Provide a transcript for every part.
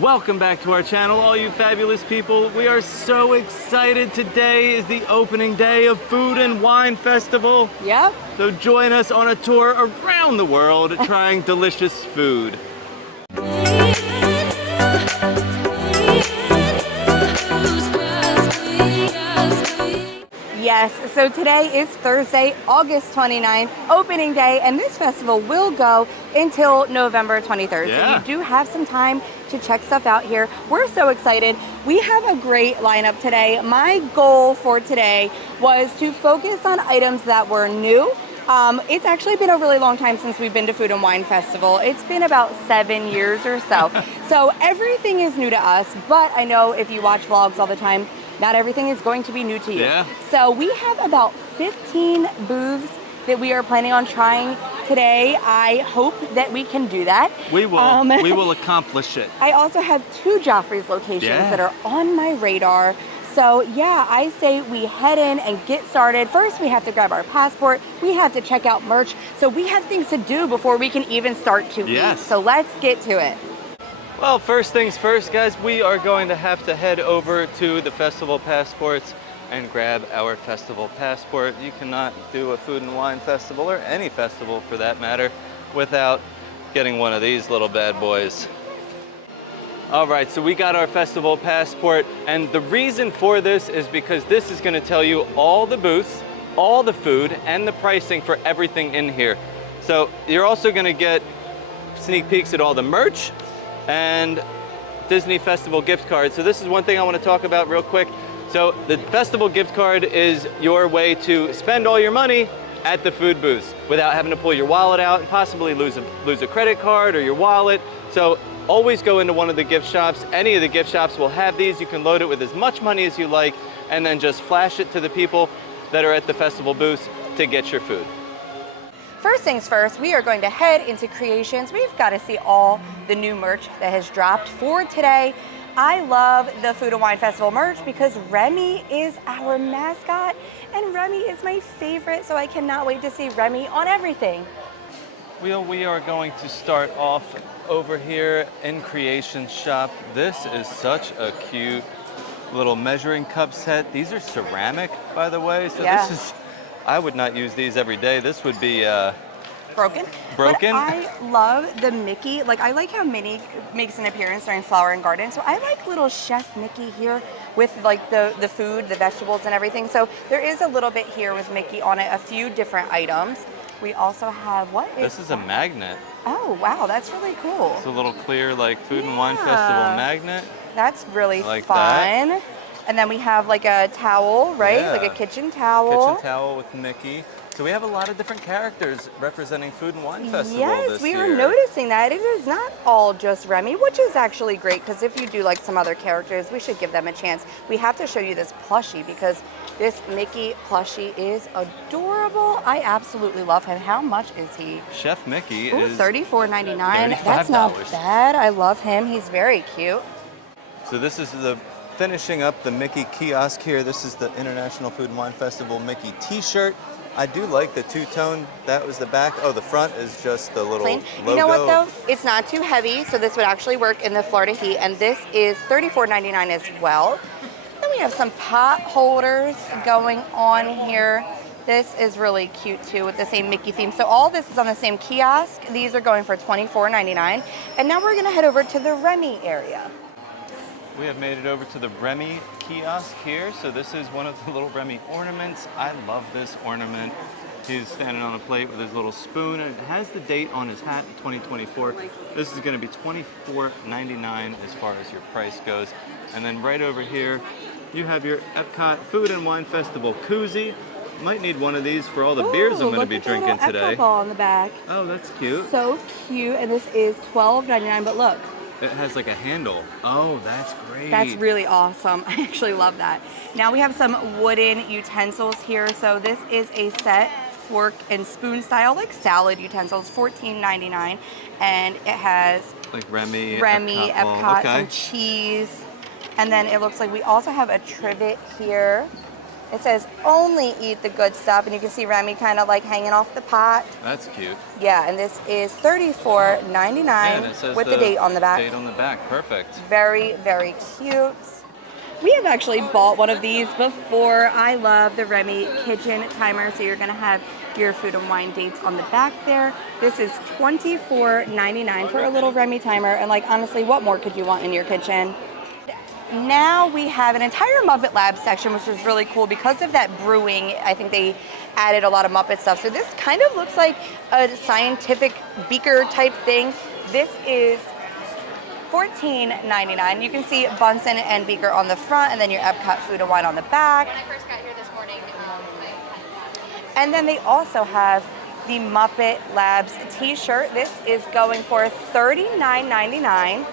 Welcome back to our channel, all you fabulous people. We are so excited. Today is the opening day of Food and Wine Festival. Yep. So join us on a tour around the world trying delicious food. Yes, so today is Thursday, August 29th, opening day, and this festival will go until November 23rd. Yeah. So you do have some time to check stuff out here. We're so excited. We have a great lineup today. My goal for today was to focus on items that were new. It's actually been a really long time since we've been to Food and Wine Festival. It's been about 7 years or so. So everything is new to us, but I know if you watch vlogs all the time, not everything is going to be new to you. Yeah. So we have about 15 booths that we are planning on trying today. I hope that we can do that. We will. We will accomplish it. I also have 2 Joffreys locations that are on my radar. So yeah, I say we head in and get started. First, we have to grab our passport. We have to check out merch. So we have things to do before we can even start to eat. So let's get to it. Well, first things first, guys, we are going to have to head over to the festival passports and grab our festival passport. You cannot do a Food and Wine Festival, or any festival for that matter, without getting one of these little bad boys. All right, so we got our festival passport, and the reason for this is because this is going to tell you all the booths, all the food, and the pricing for everything in here. So you're also going to get sneak peeks at all the merch and Disney Festival gift cards. So this is one thing I want to talk about real quick. So the festival gift card is your way to spend all your money at the food booths without having to pull your wallet out and possibly lose a credit card or your wallet. So always go into one of the gift shops. Any of the gift shops will have these. You can load it with as much money as you like and then just flash it to the people that are at the festival booths to get your food. First things first, we are going to head into Creations. We've got to see all the new merch that has dropped for today. I love the Food and Wine Festival merch because Remy is our mascot, and Remy is my favorite, so I cannot wait to see Remy on everything. We are going to start off over here in Creations shop. This is such a cute little measuring cup set. These are ceramic, by the way, so this is, I would not use these every day. This would be broken. But I love the Mickey. Like, I like how Minnie makes an appearance during Flower and Garden. So I like little Chef Mickey here with like the food, the vegetables and everything. So there is a little bit here with Mickey on it, a few different items. We also have, this is a magnet. Oh, wow, that's really cool. It's a little clear like Food and Wine Festival magnet. That's really like fun. That. And then we have like a towel, right? Yeah. Like a kitchen towel. Kitchen towel with Mickey. So we have a lot of different characters representing Food and Wine Festival this year. Yes, we are noticing that. It is not all just Remy, which is actually great because if you do like some other characters, we should give them a chance. We have to show you this plushie because this Mickey plushie is adorable. I absolutely love him. How much is he? Chef Mickey is $34.99. $35. That's not bad. I love him. He's very cute. So this is the finishing up the Mickey kiosk here. This is the International Food and Wine Festival Mickey t-shirt. I do like the two-tone. That was the back. Oh, the front is just the little plain logo. You know what though? It's not too heavy, so this would actually work in the Florida heat, and this is $34.99 as well. Then we have some pot holders going on here. This is really cute too with the same Mickey theme. So all this is on the same kiosk. These are going for $24.99. And now we're gonna head over to the Remy area. We have made it over to the Remy kiosk here. So this is one of the little Remy ornaments. I love this ornament. He's standing on a plate with his little spoon, and it has the date on his hat, 2024. This is gonna be $24.99 as far as your price goes. And then right over here, you have your Epcot Food and Wine Festival koozie. Might need one of these for all the beers I'm gonna be drinking today. Epcot ball on the back. Oh, that's cute. So cute, and this is $12.99, but look. It has like a handle. Oh, that's great. That's really awesome. I actually love that. Now we have some wooden utensils here. So this is a set fork and spoon style, like salad utensils, $14.99. And it has like Remy, Epcot, some cheese. And then it looks like we also have a trivet here. It says only eat the good stuff, and you can see Remy kind of like hanging off the pot. That's cute. Yeah, and this is $34.99 with the date on the back. Date on the back, perfect. Very, very cute. We have actually bought one of these before. I love the Remy kitchen timer. So you're gonna have your food and wine dates on the back there. This is $24.99 for a little Remy timer. And like, honestly, what more could you want in your kitchen? Now we have an entire Muppet Lab section, which is really cool because of that brewing. I think they added a lot of Muppet stuff. So this kind of looks like a scientific beaker type thing. This is $14.99. You can see Bunsen and beaker on the front, and then your Epcot food and wine on the back. When I first got here this morning, And then they also have the Muppet Labs t-shirt. This is going for $39.99.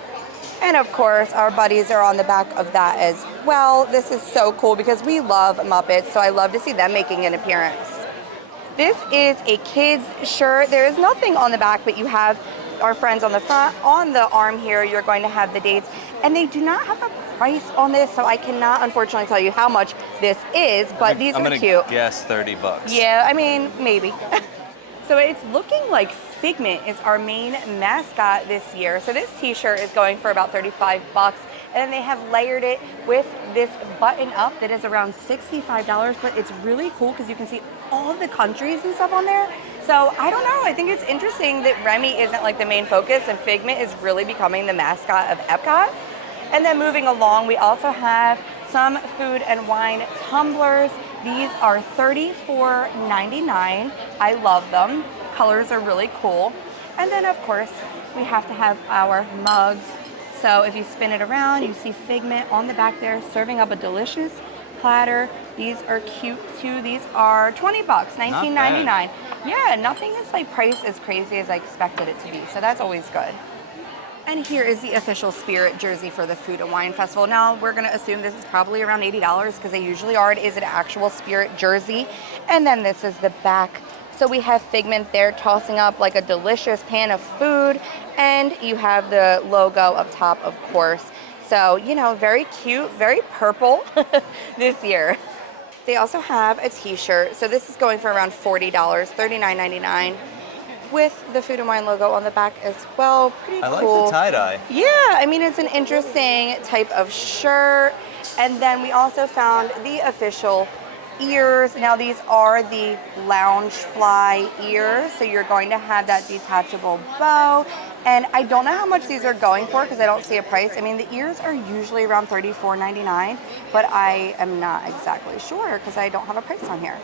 And of course, our buddies are on the back of that as well. This is so cool because we love Muppets, so I love to see them making an appearance. This is a kid's shirt. There is nothing on the back, but you have our friends on the front. On the arm here, you're going to have the dates. And they do not have a price on this, so I cannot unfortunately tell you how much this is, but these are cute. I'm gonna guess 30 bucks. Yeah, I mean, maybe. So it's looking like Figment is our main mascot this year. So this t-shirt is going for about 35 bucks. And then they have layered it with this button up that is around $65, but it's really cool because you can see all of the countries and stuff on there. So I don't know, I think it's interesting that Remy isn't like the main focus and Figment is really becoming the mascot of Epcot. And then moving along, we also have some food and wine tumblers. These are $34.99. I love them. Colors are really cool. And then of course, we have to have our mugs. So if you spin it around, you see Figment on the back there serving up a delicious platter. These are cute too. These are 20 bucks, $19.99. Yeah, nothing is like priced as crazy as I expected it to be. So that's always good. And here is the official Spirit jersey for the Food and Wine Festival. Now, we're gonna assume this is probably around $80 because they usually are. It is an actual Spirit jersey. And then this is the back. So we have Figment there tossing up like a delicious pan of food. And you have the logo up top, of course. So, you know, very cute, very purple this year. They also have a t-shirt. So this is going for around $40, $39.99. With the Food and Wine logo on the back as well. Pretty cool. I like the tie-dye. Yeah, I mean, it's an interesting type of shirt. And then we also found the official ears. Now these are the Loungefly ears. So you're going to have that detachable bow. And I don't know how much these are going for because I don't see a price. I mean, the ears are usually around $34.99, but I am not exactly sure because I don't have a price on here.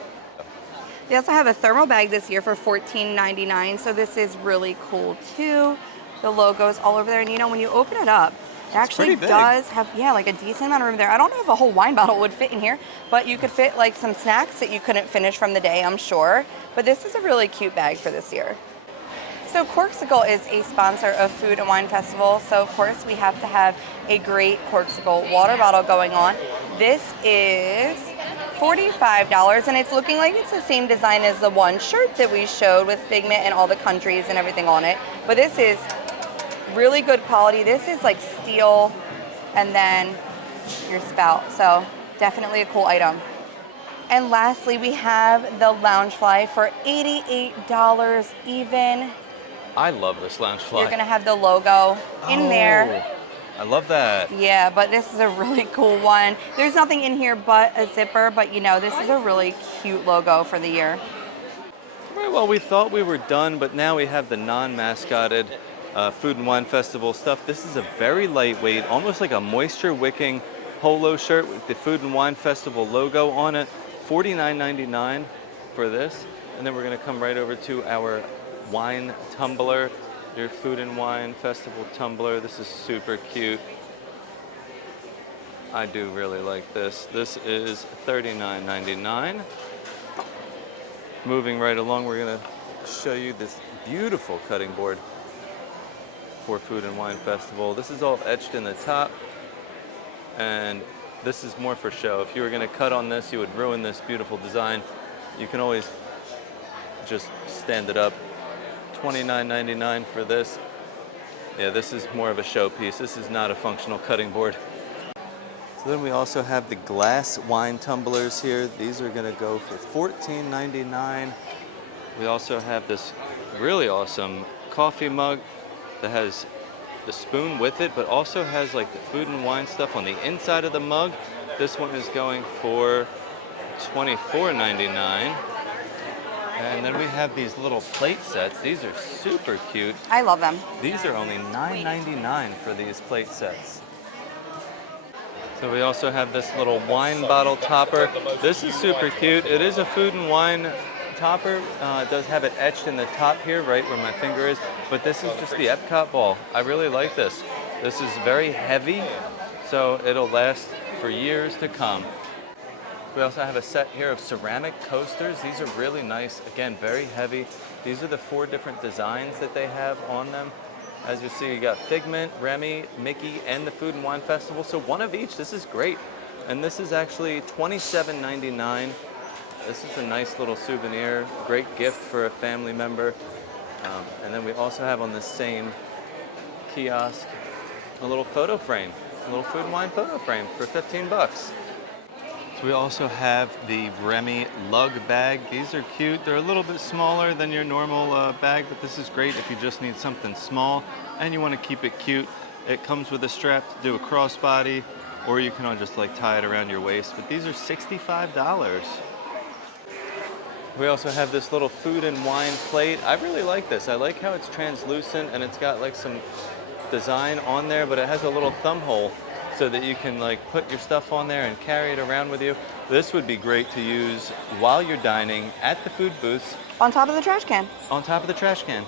They also have a thermal bag this year for $14.99, so this is really cool too. The logo's all over there, and you know, when you open it up, it actually does have, yeah, like a decent amount of room there. I don't know if a whole wine bottle would fit in here, but you could fit like some snacks that you couldn't finish from the day, I'm sure. But this is a really cute bag for this year. So Corksicle is a sponsor of Food and Wine Festival, so of course we have to have a great Corksicle water bottle going on. This is $45, and it's looking like it's the same design as the one shirt that we showed with Figment and all the countries and everything on it. But this is really good quality. This is like steel and then your spout. So definitely a cool item. And lastly, we have the Loungefly for $88 even. I love this Loungefly. You're gonna have the logo in there. I love that. Yeah, but this is a really cool one. There's nothing in here but a zipper, but you know, this is a really cute logo for the year. Right, well, we thought we were done, but now we have the non-mascotted Food and Wine Festival stuff. This is a very lightweight, almost like a moisture wicking polo shirt with the Food and Wine Festival logo on it. $49.99 for this. And then we're gonna come right over to our wine tumbler, your Food and Wine Festival tumbler. This is super cute. I do really like this. This is $39.99. Moving right along, we're gonna show you this beautiful cutting board for Food and Wine Festival. This is all etched in the top, and this is more for show. If you were gonna cut on this, you would ruin this beautiful design. You can always just stand it up. $29.99 for this. Yeah, this is more of a showpiece. This is not a functional cutting board. So then we also have the glass wine tumblers here. These are gonna go for $14.99. We also have this really awesome coffee mug that has the spoon with it, but also has like the food and wine stuff on the inside of the mug. This one is going for $24.99. And then we have these little plate sets. These are super cute. I love them. These are only $9.99 for these plate sets. So we also have this little wine bottle topper. This is super cute. It is a food and wine topper. It does have it etched in the top here, right where my finger is, but this is just the Epcot ball. I really like this. This is very heavy, so it'll last for years to come. We also have a set here of ceramic coasters. These are really nice. Again, very heavy. These are the 4 different designs that they have on them. As you see, you got Figment, Remy, Mickey, and the Food and Wine Festival. So one of each. This is great. And this is actually $27.99. This is a nice little souvenir, great gift for a family member. And then we also have on this same kiosk a little photo frame, a little food and wine photo frame for 15 bucks. So we also have the Remy lug bag. These are cute. They're a little bit smaller than your normal bag, but this is great if you just need something small and you want to keep it cute. It comes with a strap to do a crossbody, or you can just like tie it around your waist. But these are $65. We also have this little food and wine plate. I really like this. I like how it's translucent and it's got like some design on there, but it has a little thumb hole so that you can like put your stuff on there and carry it around with you. This would be great to use while you're dining at the food booths. On top of the trash can. On top of the trash can.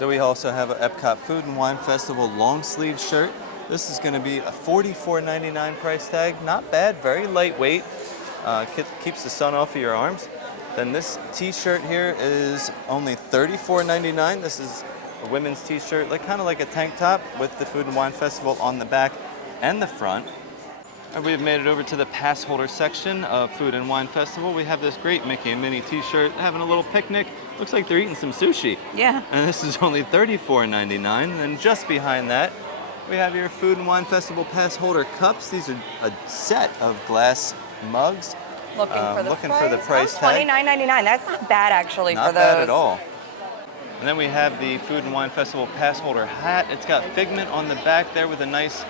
So we also have an Epcot Food and Wine Festival long sleeve shirt. This is gonna be a $44.99 price tag. Not bad, very lightweight. Keeps the sun off of your arms. Then this t-shirt here is only $34.99. This is a women's t-shirt, like kind of like a tank top with the Food and Wine Festival on the back and the front. And we've made it over to the pass holder section of Food and Wine Festival. We have this great Mickey and Minnie t-shirt, having a little picnic. Looks like they're eating some sushi. Yeah. And this is only $34.99. And just behind that, we have your Food and Wine Festival pass holder cups. These are a set of glass mugs. Looking for the price tag. $29.99. That's not bad actually Not for those. bad at all. And then we have the Food and Wine Festival pass holder hat. It's got Figment on the back there with a nice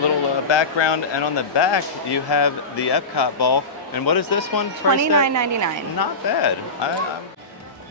little background. And on the back, you have the Epcot ball. And what is this one? $29.99. Not bad.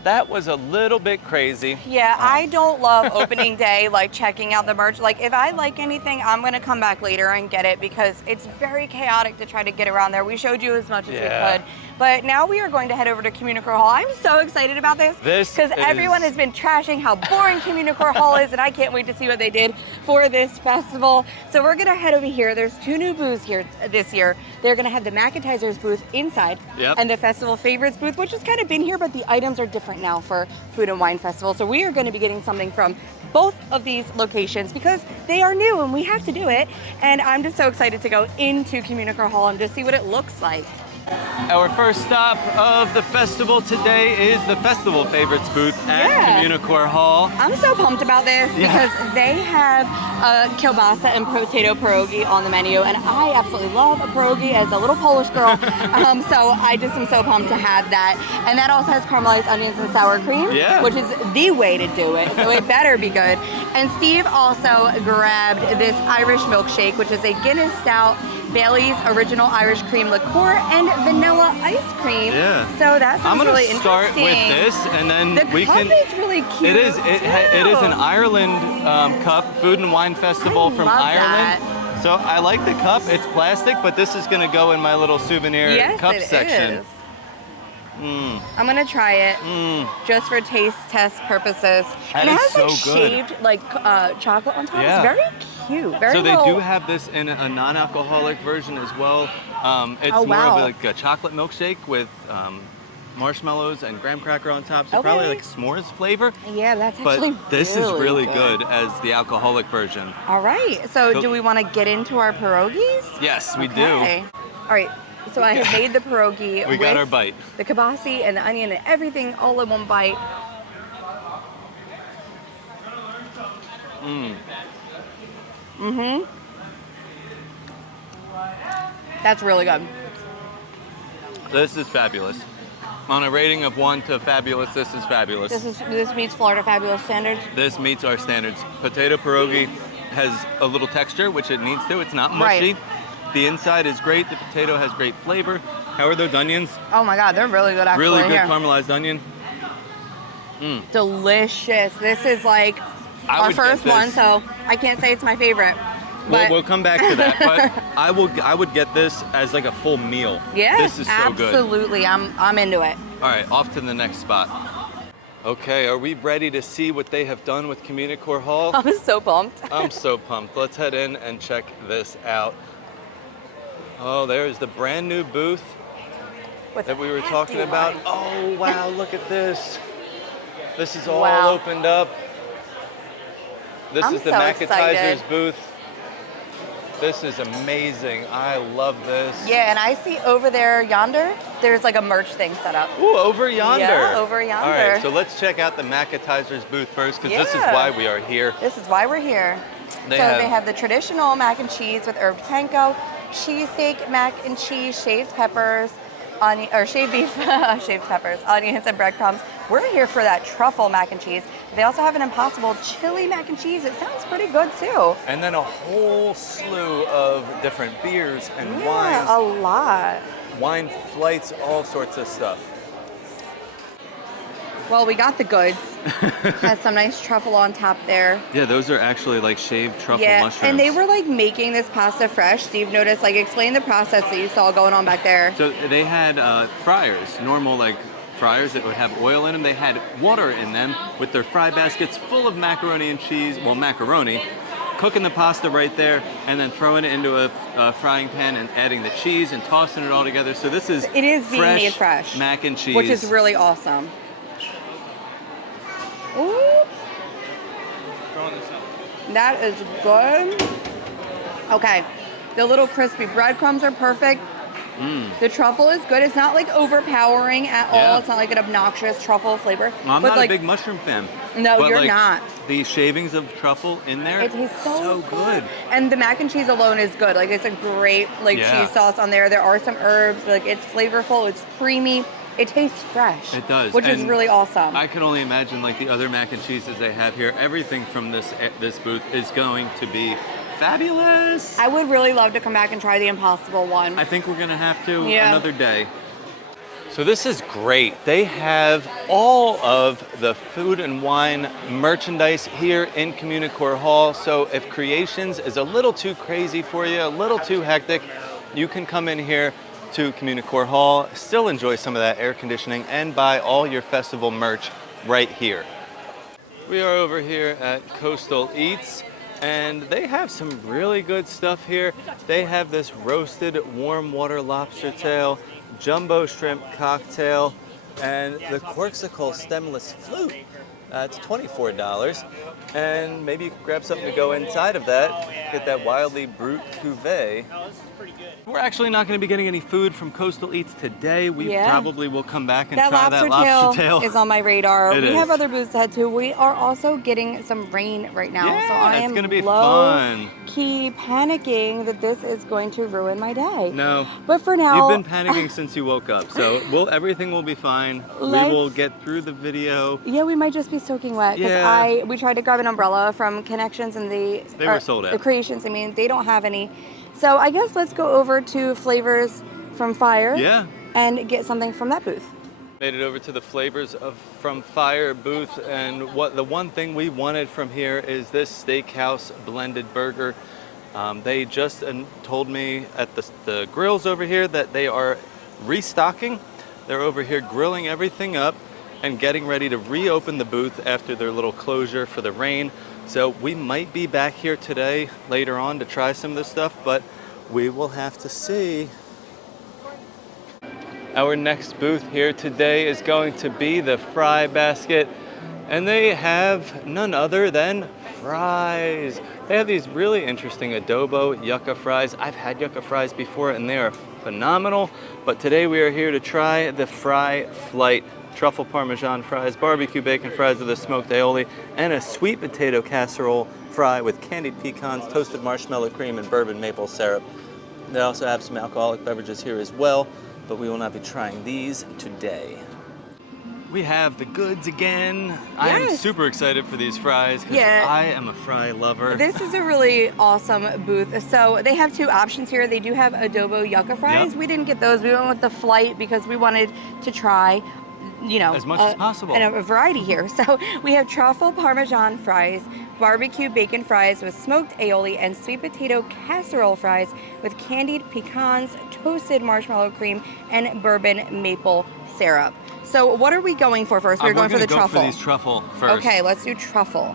That was a little bit crazy. Yeah, I don't love opening day, like checking out the merch. Like if I like anything, I'm gonna come back later and get it because it's very chaotic to try to get around there. We showed you as much as we could. But now we are going to head over to Communicore Hall. I'm so excited about this because everyone has been trashing how boring Communicore Hall is, and I can't wait to see what they did for this festival. So we're gonna head over here. There's 2 new booths here this year. They're gonna have the McIntyre's booth inside and the Festival Favorites booth, which has kind of been here, but the items are different now for Food and Wine Festival. So we are gonna be getting something from both of these locations because they are new and we have to do it. And I'm just so excited to go into Communicore Hall and just see what it looks like. Our first stop of the festival today is the Festival Favorites booth at Communicore Hall. I'm so pumped about this because they have a kielbasa and potato pierogi on the menu, and I absolutely love a pierogi as a little Polish girl. So I just am so pumped to have that. And that also has caramelized onions and sour cream, which is the way to do it. So it better be good. And Steve also grabbed this Irish milkshake, which is a Guinness Stout, Bailey's Original Irish Cream Liqueur, and vanilla ice cream. So that sounds really interesting. I'm gonna start with this, and then the cup is really cute. It is. It is an Ireland cup, Food and Wine Festival from Ireland. That. So I like the cup. It's plastic, but this is gonna go in my little souvenir cup section. Is. I'm gonna try it just for taste test purposes. That and it is has so like good. shaved like chocolate on top. It's very cute. Very so they do have this in a non-alcoholic version as well. It's more of like a chocolate milkshake with marshmallows and graham cracker on top. So probably like s'mores flavor. Yeah, that's actually But this is really good as the alcoholic version. All right. So do we want to get into our pierogies? Yes, we do. All right. So I have made the pierogi We got our bite. The kielbasa and the onion and everything all in one bite. That's really good. This is fabulous. On a rating of 1 to fabulous, this is fabulous. This meets Florida Fabulous standards. This meets our standards. Potato pierogi has a little texture, which it needs to. It's not mushy. Right. The inside is great. The potato has great flavor. How are those onions? Oh my God, they're really good actually. Really good here. caramelized onion. Delicious. This is like our first one, so I can't say it's my favorite. But We'll come back to that. But I would get this as like a full meal. Yeah, this is so good. absolutely. I'm into it. All right, off to the next spot. Okay, are we ready to see what they have done with Communicore Hall? I'm so pumped. I'm so pumped. Let's head in and check this out. Oh, there's the brand new booth that we were talking about. Oh, wow, look at this. This is all opened up. This is the Macatizers booth. This is amazing. I love this. Yeah, and I see over there yonder, there's like a merch thing set up. Ooh, over yonder. Yeah, over yonder. All right, so let's check out the Macatizers booth first, because this is why we are here. This is why we're here. They have the traditional mac and cheese with herb panko, cheesesteak mac and cheese, shaved peppers, shaved beef, shaved peppers, onions, and breadcrumbs. We're here for that truffle mac and cheese. They also have an impossible chili mac and cheese. It sounds pretty good too. And then a whole slew of different beers and wines. Yeah, a lot. Wine flights, all sorts of stuff. Well, we got the goods. Has some nice truffle on top there. Yeah, those are actually like shaved truffle mushrooms. And they were like making this pasta fresh. Steve noticed, like, explain the process that you saw going on back there. So they had fryers, normal like fryers that would have oil in them. They had water in them with their fry baskets full of macaroni and cheese, well, macaroni, cooking the pasta right there, and then throwing it into a frying pan and adding the cheese and tossing it all together. So this is being made fresh mac and cheese, which is really awesome. Ooh. That is good. Okay, the little crispy breadcrumbs are perfect. The truffle is good. It's not like overpowering at all. It's not like an obnoxious truffle flavor. Well, I'm not a big mushroom fan. No, you're not. The shavings of truffle in there, it tastes so good. And the mac and cheese alone is good. Like, it's a great cheese sauce on there. There are some herbs. Like, it's flavorful. It's creamy. It tastes fresh. It does, which is really awesome. I can only imagine like the other mac and cheeses they have here. Everything from this booth is going to be fabulous. I would really love to come back and try the Impossible one. I think we're gonna have to another day. So this is great. They have all of the food and wine merchandise here in Communicore Hall. So if Creations is a little too crazy for you, a little too hectic, you can come in here to Communicore Hall, still enjoy some of that air conditioning, and buy all your festival merch right here. We are over here at Coastal Eats, and they have some really good stuff here. They have this roasted warm water lobster tail, jumbo shrimp cocktail, and the Corksicle stemless flute. It's $24. And maybe you could grab something to go inside of that, get that Wildly Brute Cuvée. We're actually not going to be getting any food from Coastal Eats today. We probably will come back and try that lobster tail. Is on my radar. We have other booths to head to. We are also getting some rain right now. Yeah, so I am it's going to be fun. Key panicking that this is going to ruin my day. No. But for now, you've been panicking since you woke up. So everything will be fine. We will get through the video. Yeah, we might just be soaking wet because we tried to grab an umbrella from Connections and they were sold out. The Creations, I mean, they don't have any. So I guess let's go over to Flavors from Fire and get something from that booth. Made it over to the Flavors from Fire booth, and the one thing we wanted from here is this steakhouse blended burger. They just told me at the grills over here that they are restocking. They're over here grilling everything up and getting ready to reopen the booth after their little closure for the rain. So we might be back here today later on to try some of this stuff, but we will have to see. Our next booth here today is going to be the Fry Basket, and they have none other than fries. They have these really interesting adobo yucca fries. I've had yucca fries before and they are phenomenal, but today we are here to try the Fry Flight truffle parmesan fries, barbecue bacon fries with a smoked aioli, and a sweet potato casserole fry with candied pecans, toasted marshmallow cream, and bourbon maple syrup. They also have some alcoholic beverages here as well, but we will not be trying these today. We have the goods again. I am super excited for these fries because I am a fry lover. This is a really awesome booth. So they have two options here. They do have adobo yucca fries. We didn't get those. We went with the flight because we wanted to try, you know, as much as possible. And a variety here. So we have truffle parmesan fries, barbecue bacon fries with smoked aioli, and sweet potato casserole fries with candied pecans, toasted marshmallow cream, and bourbon maple syrup. So what are we going for first? We're going for the truffle. We're going to go for these truffle first. Okay, let's do truffle.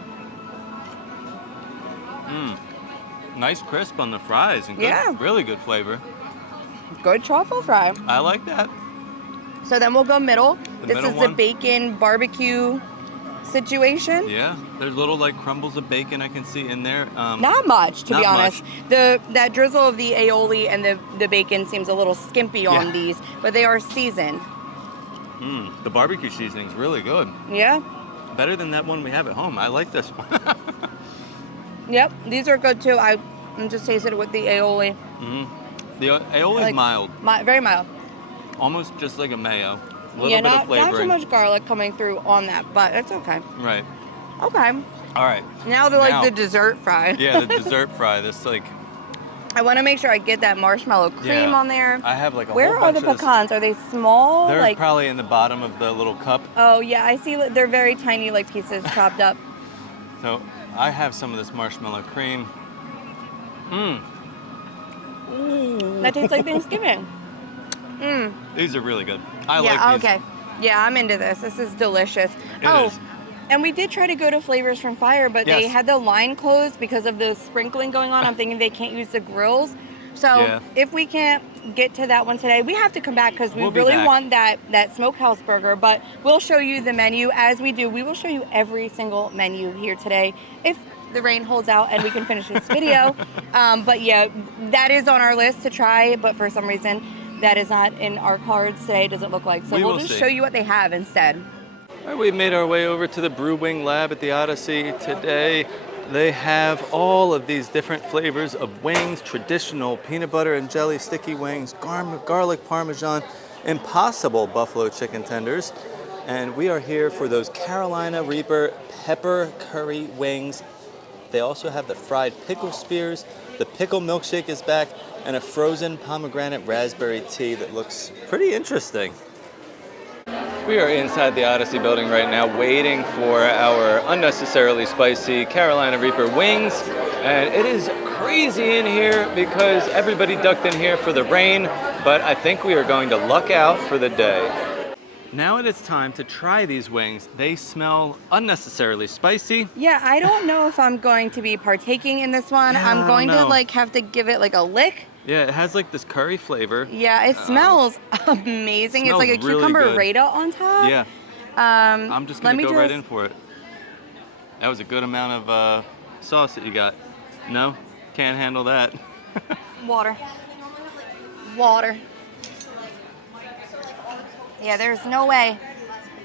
Nice crisp on the fries and good, really good flavor. Good truffle fry. I like that. So then we'll go middle. This is the bacon barbecue situation. Yeah, there's little like crumbles of bacon I can see in there. Not much, to be honest. That drizzle of the aioli and the bacon seems a little skimpy on these, but they are seasoned. The barbecue seasoning's really good. Yeah. Better than that one we have at home. I like this one. Yep, these are good too. I just tasted it with the aioli. The aioli's mild. Very mild. Almost just like a mayo. A little bit of flavoring. Not too much garlic coming through on that, but it's okay. Right. Okay. All right. Now they're like the dessert fry. Yeah, the dessert fry. This like. I want to make sure I get that marshmallow cream on there. I have like a Where whole are bunch the of pecans? Are they small? They're probably in the bottom of the little cup. Oh yeah, I see. They're very tiny, like pieces chopped up. So I have some of this marshmallow cream. That tastes like Thanksgiving. These are really good. I like these. Okay. Yeah, I'm into this. This is delicious. It is. And we did try to go to Flavors from Fire, but they had the line closed because of the sprinkling going on. I'm thinking they can't use the grills. So if we can't get to that one today, we have to come back because we really want that smokehouse burger. But we'll show you the menu as we do. We will show you every single menu here today if the rain holds out and we can finish this video. But yeah, that is on our list to try, but for some reason that is not in our cards today. It doesn't look like. So we'll just show you what they have instead. All right, we've made our way over to the BrewWi Lab at the Odyssey today. They have all of these different flavors of wings, traditional peanut butter and jelly sticky wings, garlic parmesan, impossible buffalo chicken tenders. And we are here for those Carolina Reaper pepper curry wings. They also have the fried pickle spears, the pickle milkshake is back, and a frozen pomegranate raspberry tea that looks pretty interesting. We are inside the Odyssey building right now waiting for our unnecessarily spicy Carolina Reaper wings. And it is crazy in here because everybody ducked in here for the rain, but I think we are going to luck out for the day. Now it is time to try these wings. They smell unnecessarily spicy. Yeah, I don't know if I'm going to be partaking in this one. Yeah, I'm going to like have to give it like a lick. Yeah, it has like this curry flavor. Yeah, it smells amazing. It's like a cucumber RØDE on top. Yeah. I'm just gonna go right in for it. That was a good amount of sauce that you got. No? Can't handle that. Water. Water. Yeah, there's no way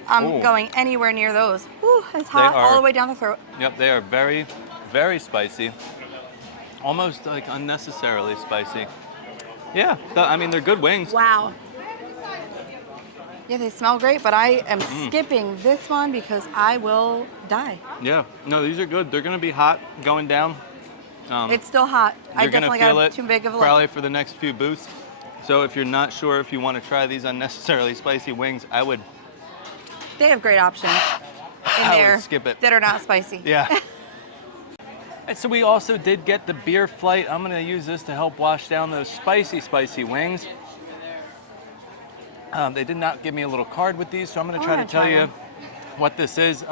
I'm going anywhere near those. Whew, it's hot all the way down the throat. Yep, they are very, very spicy. Almost like unnecessarily spicy. Yeah, I mean, they're good wings. Wow. Yeah, they smell great, but I am skipping this one because I will die. Yeah, no, these are good. They're gonna be hot going down. It's still hot. I definitely got too big of a look. Probably for the next few booths. So if you're not sure if you want to try these unnecessarily spicy wings, I would. They have great options in there skip it. that are not spicy. Yeah. And so we also did get the beer flight. I'm gonna use this to help wash down those spicy, spicy wings. They did not give me a little card with these, so I'm gonna try to tell you what this is.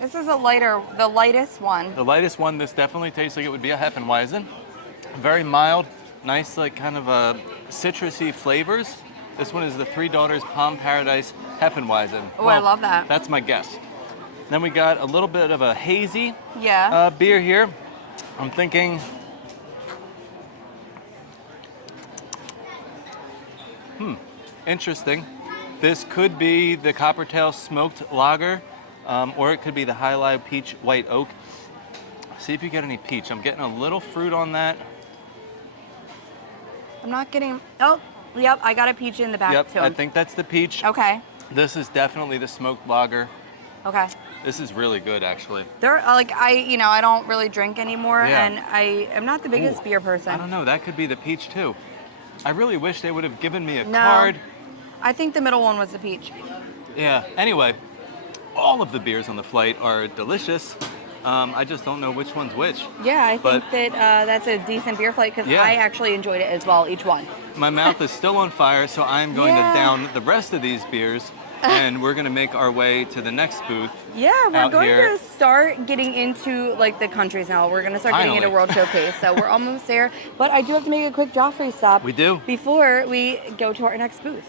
This is the lightest one. The lightest one. This definitely tastes like it would be a Hefeweizen. Very mild, nice like kind of citrusy flavors. This one is the Three Daughters Palm Paradise Hefeweizen. Oh, I love that. That's my guess. Then we got a little bit of a hazy beer here. I'm thinking, interesting. This could be the Coppertail Smoked Lager, or it could be the High Life Peach White Oak. See if you get any peach. I'm getting a little fruit on that. I'm not getting, oh, yep, I got a peach in the back Yep, too. I think that's the peach. Okay, This is definitely the smoked lager. okay. This is really good, actually. They're like, I don't really drink anymore, Yeah. and I am not the biggest Ooh, beer person. I don't know, that could be the peach too. I really wish they would have given me a No. card. I think the middle one was the peach. Yeah, anyway, all of the beers on the flight are delicious. I just don't know which one's which. Yeah, I But- think that that's a decent beer flight because Yeah. I actually enjoyed it as well, each one. My mouth is still on fire, so I'm going Yeah. to down the rest of these beers, and we're gonna make our way to the next booth. Yeah, we're out going here. to start getting into like the countries now. We're going to start getting into Finally. World Showcase, so we're almost there. But I do have to make a quick Joffrey stop. We do. Before we go to our next booth.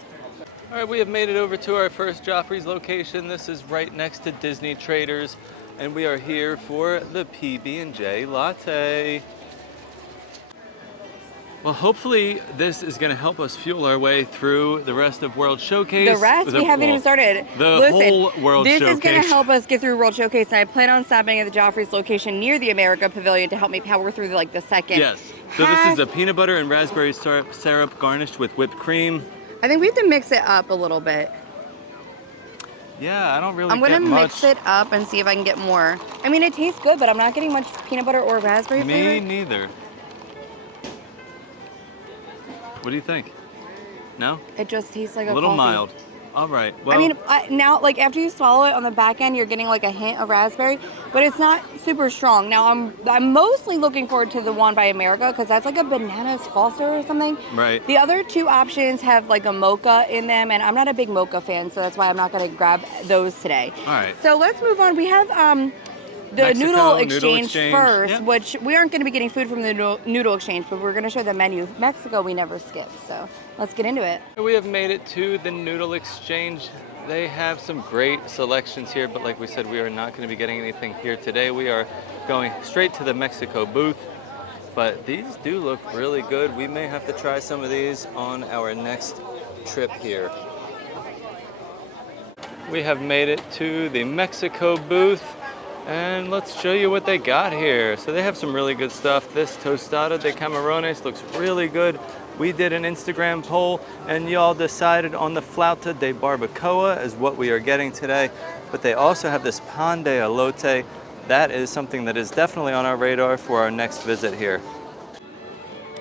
All right, we have made it over to our first Joffrey's location. This is right next to Disney Traders, and we are here for the PB&J latte. Well, hopefully this is going to help us fuel our way through the rest of World Showcase. The rest, we haven't even started. The whole World this Showcase. is going to help us get through World Showcase, and I plan on stopping at the Joffrey's location near the America Pavilion to help me power through the second. Yes. So this is a peanut butter and raspberry syrup garnished with whipped cream. I think we have to mix it up a little bit. Yeah, I don't really I'm gonna get much. mix it up and see if I can get more. I mean, it tastes good, but I'm not getting much peanut butter or raspberry Me flavor. neither. What do you think? No? It just tastes like a little coffee. mild. All right. Well, I mean, now, like, after you swallow it on the back end, you're getting, like, a hint of raspberry, but it's not super strong. Now, I'm mostly looking forward to the one by America, because that's, like, a bananas Foster or something. Right. The other two options have, like, a mocha in them, and I'm not a big mocha fan, so that's why I'm not going to grab those today. All right. So let's move on. We have the Mexico, noodle noodle exchange exchange, first, yep. which we aren't going to be getting food from the noodle exchange, but we're going to show the menu. Mexico, we never skip, so let's get into it. We have made it to the noodle exchange. They have some great selections here, but like we said, we are not going to be getting anything here today. We are going straight to the Mexico booth, but these do look really good. We may have to try some of these on our next trip here. We have made it to the Mexico booth, and let's show you what they got here. So they have some really good stuff. This tostada de camarones looks really good. We did an Instagram poll, and y'all decided on the flauta de barbacoa as what we are getting today. But they also have this pan de elote. That is something that is definitely on our radar for our next visit here.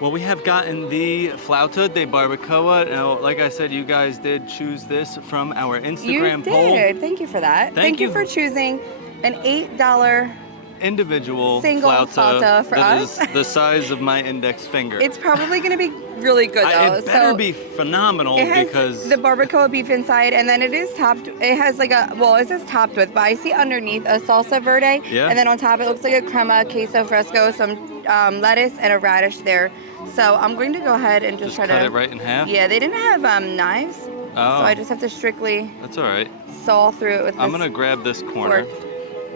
Well, we have gotten the flauta de barbacoa. Now, like I said, you guys did choose this from our Instagram poll. You did. Thank you for that. Thank you you. for choosing an $8. Individual Single flauta for that us. is the size of my index finger. It's probably going to be really good though. It better be phenomenal it has because the barbacoa beef inside, and then it is topped. It has like it says topped with, but I see underneath a salsa verde, Yeah. and then on top it looks like a crema, queso fresco, some lettuce, and a radish there. So I'm going to go ahead and just try cut to it right in half. Yeah, they didn't have knives, so Oh. I just have to strictly That's all right. saw through it with I'm this gonna grab this corner. fork.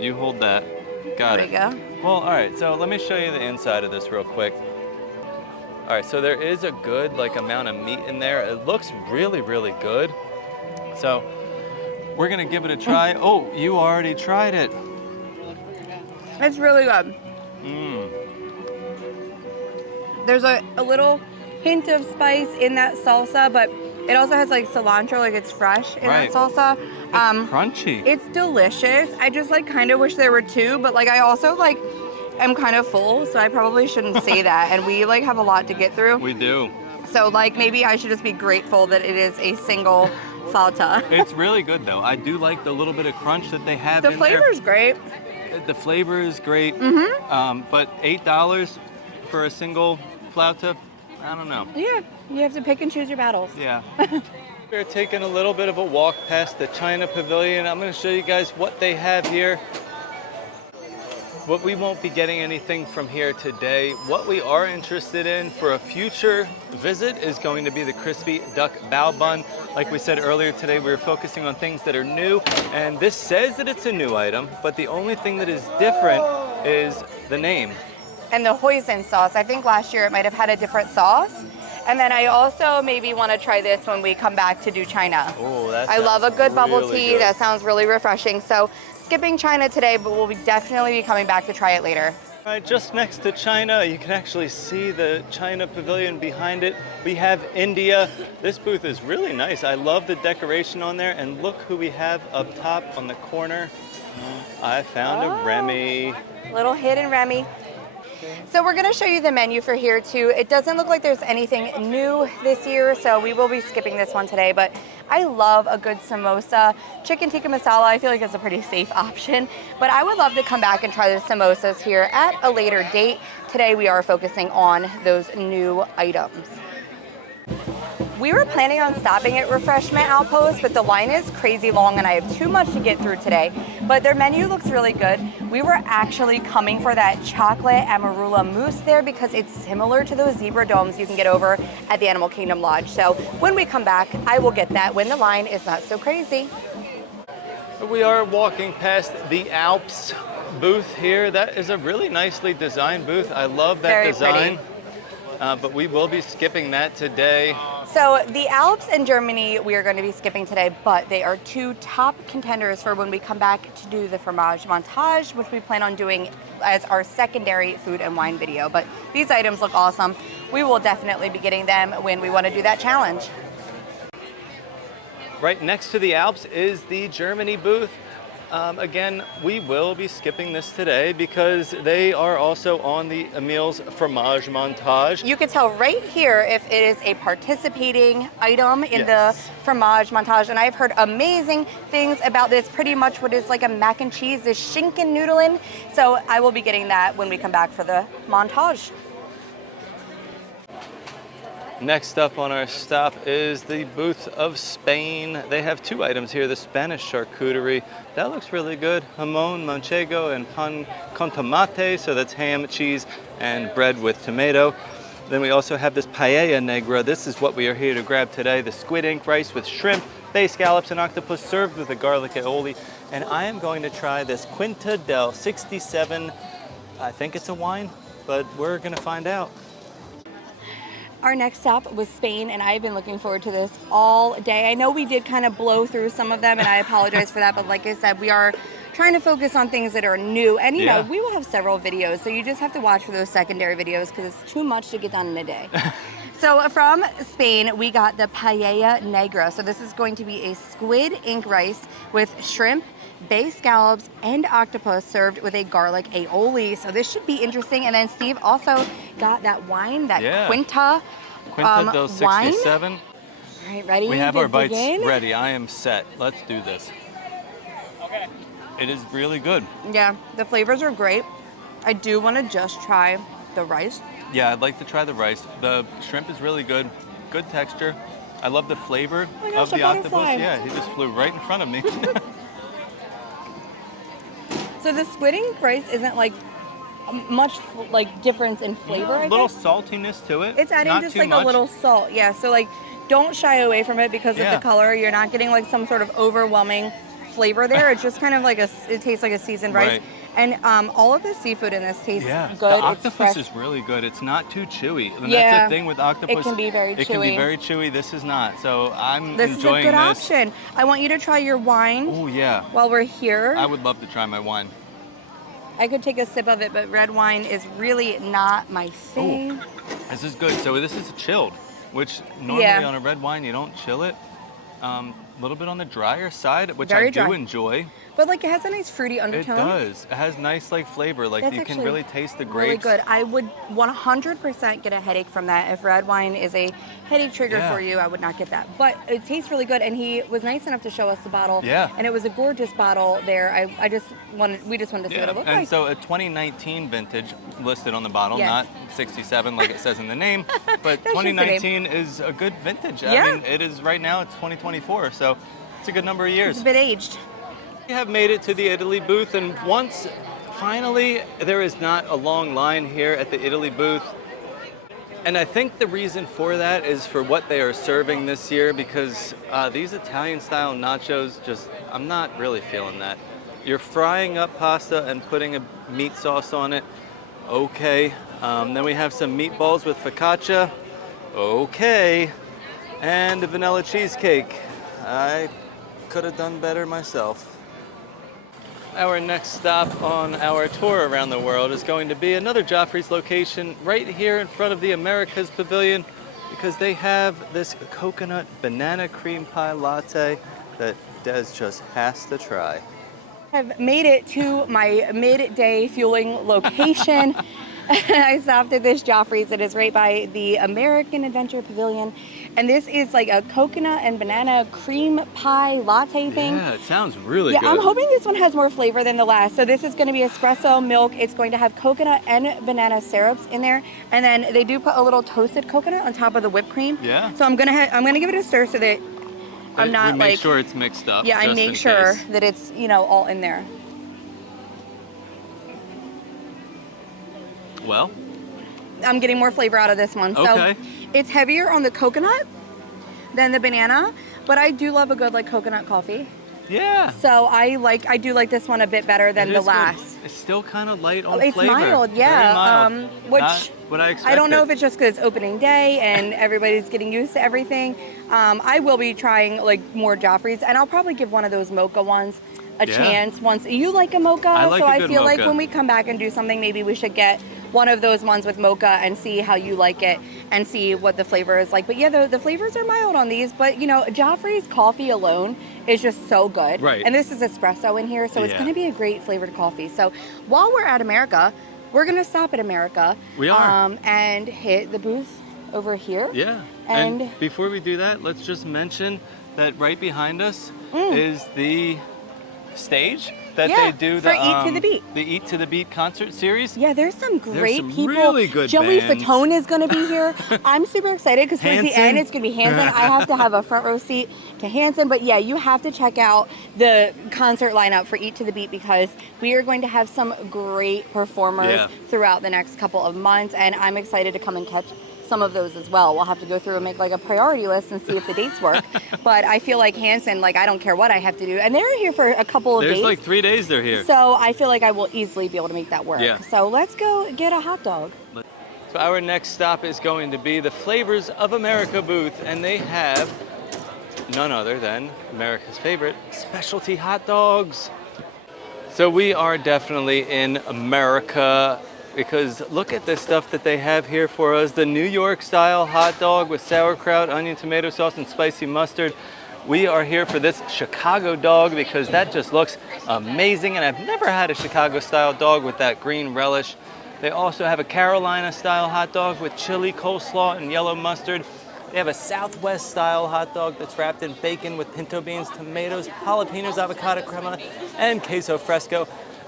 You hold that. Got There it. we go. Well, all right. So let me show you the inside of this real quick. All right. So there is a good amount of meat in there. It looks really, really good. So we're gonna give it a try. Oh, you already tried it. It's really good. Mmm. There's a little hint of spice in that salsa, but it also has like cilantro, like it's fresh in Right. that salsa. Crunchy. It's delicious. I just kind of wish there were two, but I also am kind of full, so I probably shouldn't say that. And we have a lot to get through. We do. So maybe I should just be grateful that it is a single flauta. It's really good though. I do like the little bit of crunch that they have The in there. flavor's great. The flavor is great. Mm-hmm. But $8 for a single flauta, I don't know. Yeah, you have to pick and choose your battles. Yeah. We're taking a little bit of a walk past the China Pavilion. I'm going to show you guys what they have here. But we won't be getting anything from here today. What we are interested in for a future visit is going to be the crispy duck bao bun. Like we said earlier today, we were focusing on things that are new, and this says that it's a new item, but the only thing that is different is the name. And the hoisin sauce. I think last year it might have had a different sauce. And then I also maybe want to try this when we come back to do China. Oh, that I love a sounds good bubble really tea. good. That sounds really refreshing. So skipping China today, but we'll definitely be coming back to try it later. Right, just next to China, you can actually see the China pavilion behind it. We have India. This booth is really nice. I love the decoration on there. And look who we have up top on the corner. I found a Remy. Little hidden Remy. So we're gonna show you the menu for here too. It doesn't look like there's anything new this year, so we will be skipping this one today, but I love a good samosa. Chicken tikka masala, I feel like it's a pretty safe option, but I would love to come back and try the samosas here at a later date. Today we are focusing on those new items. We were planning on stopping at Refreshment Outpost, but the line is crazy long and I have too much to get through today. But their menu looks really good. We were actually coming for that chocolate amarula mousse there because it's similar to those zebra domes you can get over at the Animal Kingdom Lodge. So when we come back, I will get that when the line is not so crazy. We are walking past the Alps booth here. That is a really nicely designed booth. I love that Very design. pretty. But we will be skipping that today. So the Alps and Germany we are going to be skipping today, but they are two top contenders for when we come back to do the Fromage Montage, which we plan on doing as our secondary food and wine video. But these items look awesome. We will definitely be getting them when we want to do that challenge. Right next to the Alps is the Germany booth. Again, we will be skipping this today because they are also on the Emil's Fromage Montage. You can tell right here if it is a participating item in Yes. the Fromage Montage, and I've heard amazing things about this, pretty much what is like a mac and cheese, this Schinken Nudeln. So I will be getting that when we come back for the montage. Next up on our stop is the booth of Spain. They have two items here, the Spanish charcuterie. That looks really good. Jamón manchego and pan con tomate, so that's ham, cheese, and bread with tomato. Then we also have this paella negra. This is what we are here to grab today, the squid ink rice with shrimp, bay scallops, and octopus served with a garlic aioli. And I am going to try this Quinta del 67. I think it's a wine, but we're gonna find out. Our next stop was Spain, and I've been looking forward to this all day. I know we did kind of blow through some of them, and I apologize for that, but like I said, we are trying to focus on things that are new. And you know, we will have several videos, so you just have to watch for those secondary videos because it's too much to get done in a day. So from Spain, we got the paella negra. So this is going to be a squid ink rice with shrimp, bay scallops, and octopus served with a garlic aioli. So this should be interesting. And then Steve also got that wine, that Quinta del 67. Wine. All right, ready? We have our bites begin? ready. I am set. Let's do this. Okay. It is really good. Yeah, the flavors are great. I do want to just try the rice. Yeah, I'd like to try the rice. The shrimp is really good. Good texture. I love the flavor of the octopus. Yeah, he just flew right in front of me. So the squid ink rice isn't like much like difference in flavor. A little saltiness to it. It's adding not just too like much. a little salt. Yeah, so like don't shy away from it because of the color. You're not getting like some sort of overwhelming flavor there. It's just kind of like it tastes like a seasoned rice. Right. And all of the seafood in this tastes good. The octopus it's fresh. is really good. It's not too chewy. And Yeah, that's the thing with octopus. it can be very It can be chewy. very chewy. This is not. So I'm This is a enjoying good this. option. I want you to try your wine Oh yeah. while we're here. I would love to try my wine. I could take a sip of it, but red wine is really not my thing. This is good. So this is chilled, which normally on a red wine you don't chill it. A little bit on the drier side, which Very I do dry. enjoy. But like it has a nice fruity It undertone. does. It has nice like flavor. Like That's you can actually really taste the Really grapes. good. I would 100% get a headache from that. If red wine is a headache trigger Yeah. for you, I would not get that. But it tastes really good, and he was nice enough to show us the bottle. Yeah. And it was a gorgeous bottle there. we just wanted to see what it looked and like. so a 2019 vintage listed on the bottle, Yes. not 67 like it says in the name, but That's just the 2019 is a good vintage. Yeah. I mean, it is right now, it's 2024, so it's a good number of years. It's a bit aged. We have made it to the Italy booth, and finally, there is not a long line here at the Italy booth. And I think the reason for that is for what they are serving this year, because these Italian-style nachos, I'm not really feeling that. You're frying up pasta and putting a meat sauce on it. Okay. Then we have some meatballs with focaccia. Okay. And a vanilla cheesecake. I could have done better myself. Our next stop on our tour around the world is going to be another Joffreys location right here in front of the Americas Pavilion, because they have this coconut banana cream pie latte that Des just has to try. I've made it to my midday fueling location. I stopped at this Joffrey's. It is right by the American Adventure Pavilion. And this is like a coconut and banana cream pie latte thing. Yeah, it sounds really yeah, good. I'm hoping this one has more flavor than the last. So this is going to be espresso milk. It's going to have coconut and banana syrups in there. And then they do put a little toasted coconut on top of the whipped cream. Yeah. So I'm gonna give it a stir so that I'm not we like... make sure it's mixed up. Yeah, I make sure that it's, you know, all in there. Well, I'm getting more flavor out of this one. okay. So it's heavier on the coconut than the banana, but I do love a good like coconut coffee. Yeah. So I do like this one a bit better than the last. Good. It's still kind of light on it's flavor. Mild, yeah. Very mild. Which Not what I expected. I don't know if it's just because it's opening day and everybody's getting used to everything. I will be trying like more Joffreys, and I'll probably give one of those mocha ones a chance once. You like a mocha, I like so a good I feel like mocha. when we come back and do something, maybe we should get one of those ones with mocha and see how you like it and see what the flavor is like. But yeah, the flavors are mild on these, but you know, Joffrey's coffee alone is just so good. Right. And this is espresso in here, so it's gonna be a great flavored coffee. So while we're at America, we're gonna stop at America. We are. And hit the booth over here. Yeah. And before we do that, let's just mention that right behind us is the stage that they do for Eat to the Beat. The Eat to the Beat concert series. Yeah, there's some great people. Really good Joey bands. Fatone is going to be here. I'm super excited because towards the Hanson. end it's going to be Hanson. I have to have a front row seat to Hanson, but yeah, you have to check out the concert lineup for Eat to the Beat because we are going to have some great performers throughout the next couple of months, and I'm excited to come and catch some of those as well. We'll have to go through and make like a priority list and see if the dates work. But I feel like Hanson, like I don't care what I have to do. And they're here for a couple of days. There's like 3 days they're here. So I feel like I will easily be able to make that work. Yeah. So let's go get a hot dog. So our next stop is going to be the Flavors of America booth, and they have none other than America's favorite specialty hot dogs. So we are definitely in America, because look at the stuff that they have here for us. The New York style hot dog with sauerkraut, onion, tomato sauce, and spicy mustard. We are here for this Chicago dog because that just looks amazing, and I've never had a Chicago style dog with that green relish. They also have a Carolina style hot dog with chili, coleslaw, and yellow mustard. They have a Southwest style hot dog that's wrapped in bacon with pinto beans, tomatoes, jalapenos, avocado crema, and queso fresco.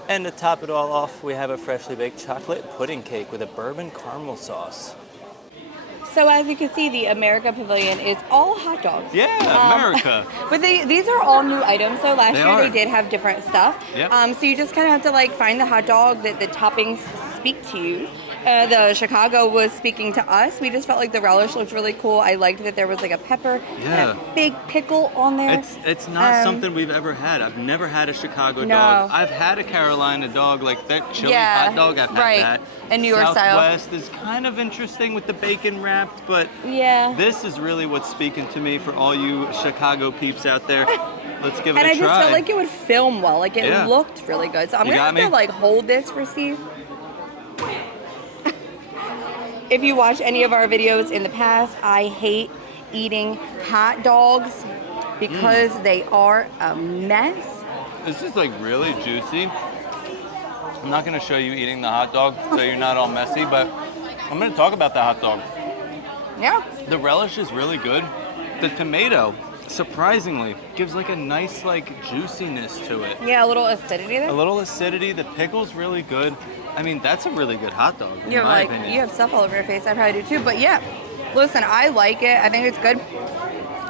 And to top it all off, we have a freshly baked chocolate pudding cake with a bourbon caramel sauce. So as you can see, the America Pavilion is all hot dogs. Yeah, America. But these are all new items. So last year are. they did have different stuff. Yep. So you just kind of have to like find the hot dog that the toppings speak to you. The Chicago was speaking to us. We just felt like the relish looked really cool. I liked that there was like a pepper and a big pickle on there. It's not something we've ever had. I've never had a Chicago No. dog. I've had a Carolina dog, like that chili hot dog. I've had that. And New York style. Southwest is kind of interesting with the bacon wrapped, but this is really what's speaking to me for all you Chicago peeps out there. Let's give it a try. And I just felt like it would film well. Like it looked really good. So I'm gonna have to like hold this for Steve. If you watch any of our videos in the past, I hate eating hot dogs because they are a mess. This is like really juicy. I'm not gonna show you eating the hot dog so you're not all messy, but I'm gonna talk about the hot dog. Yeah. The relish is really good. The tomato, surprisingly, gives like a nice like juiciness to it. Yeah, a little acidity there. A little acidity. The pickle's really good. I mean, that's a really good hot dog, in my opinion. You have stuff all over your face. I probably do too. But yeah, listen, I like it. I think it's good.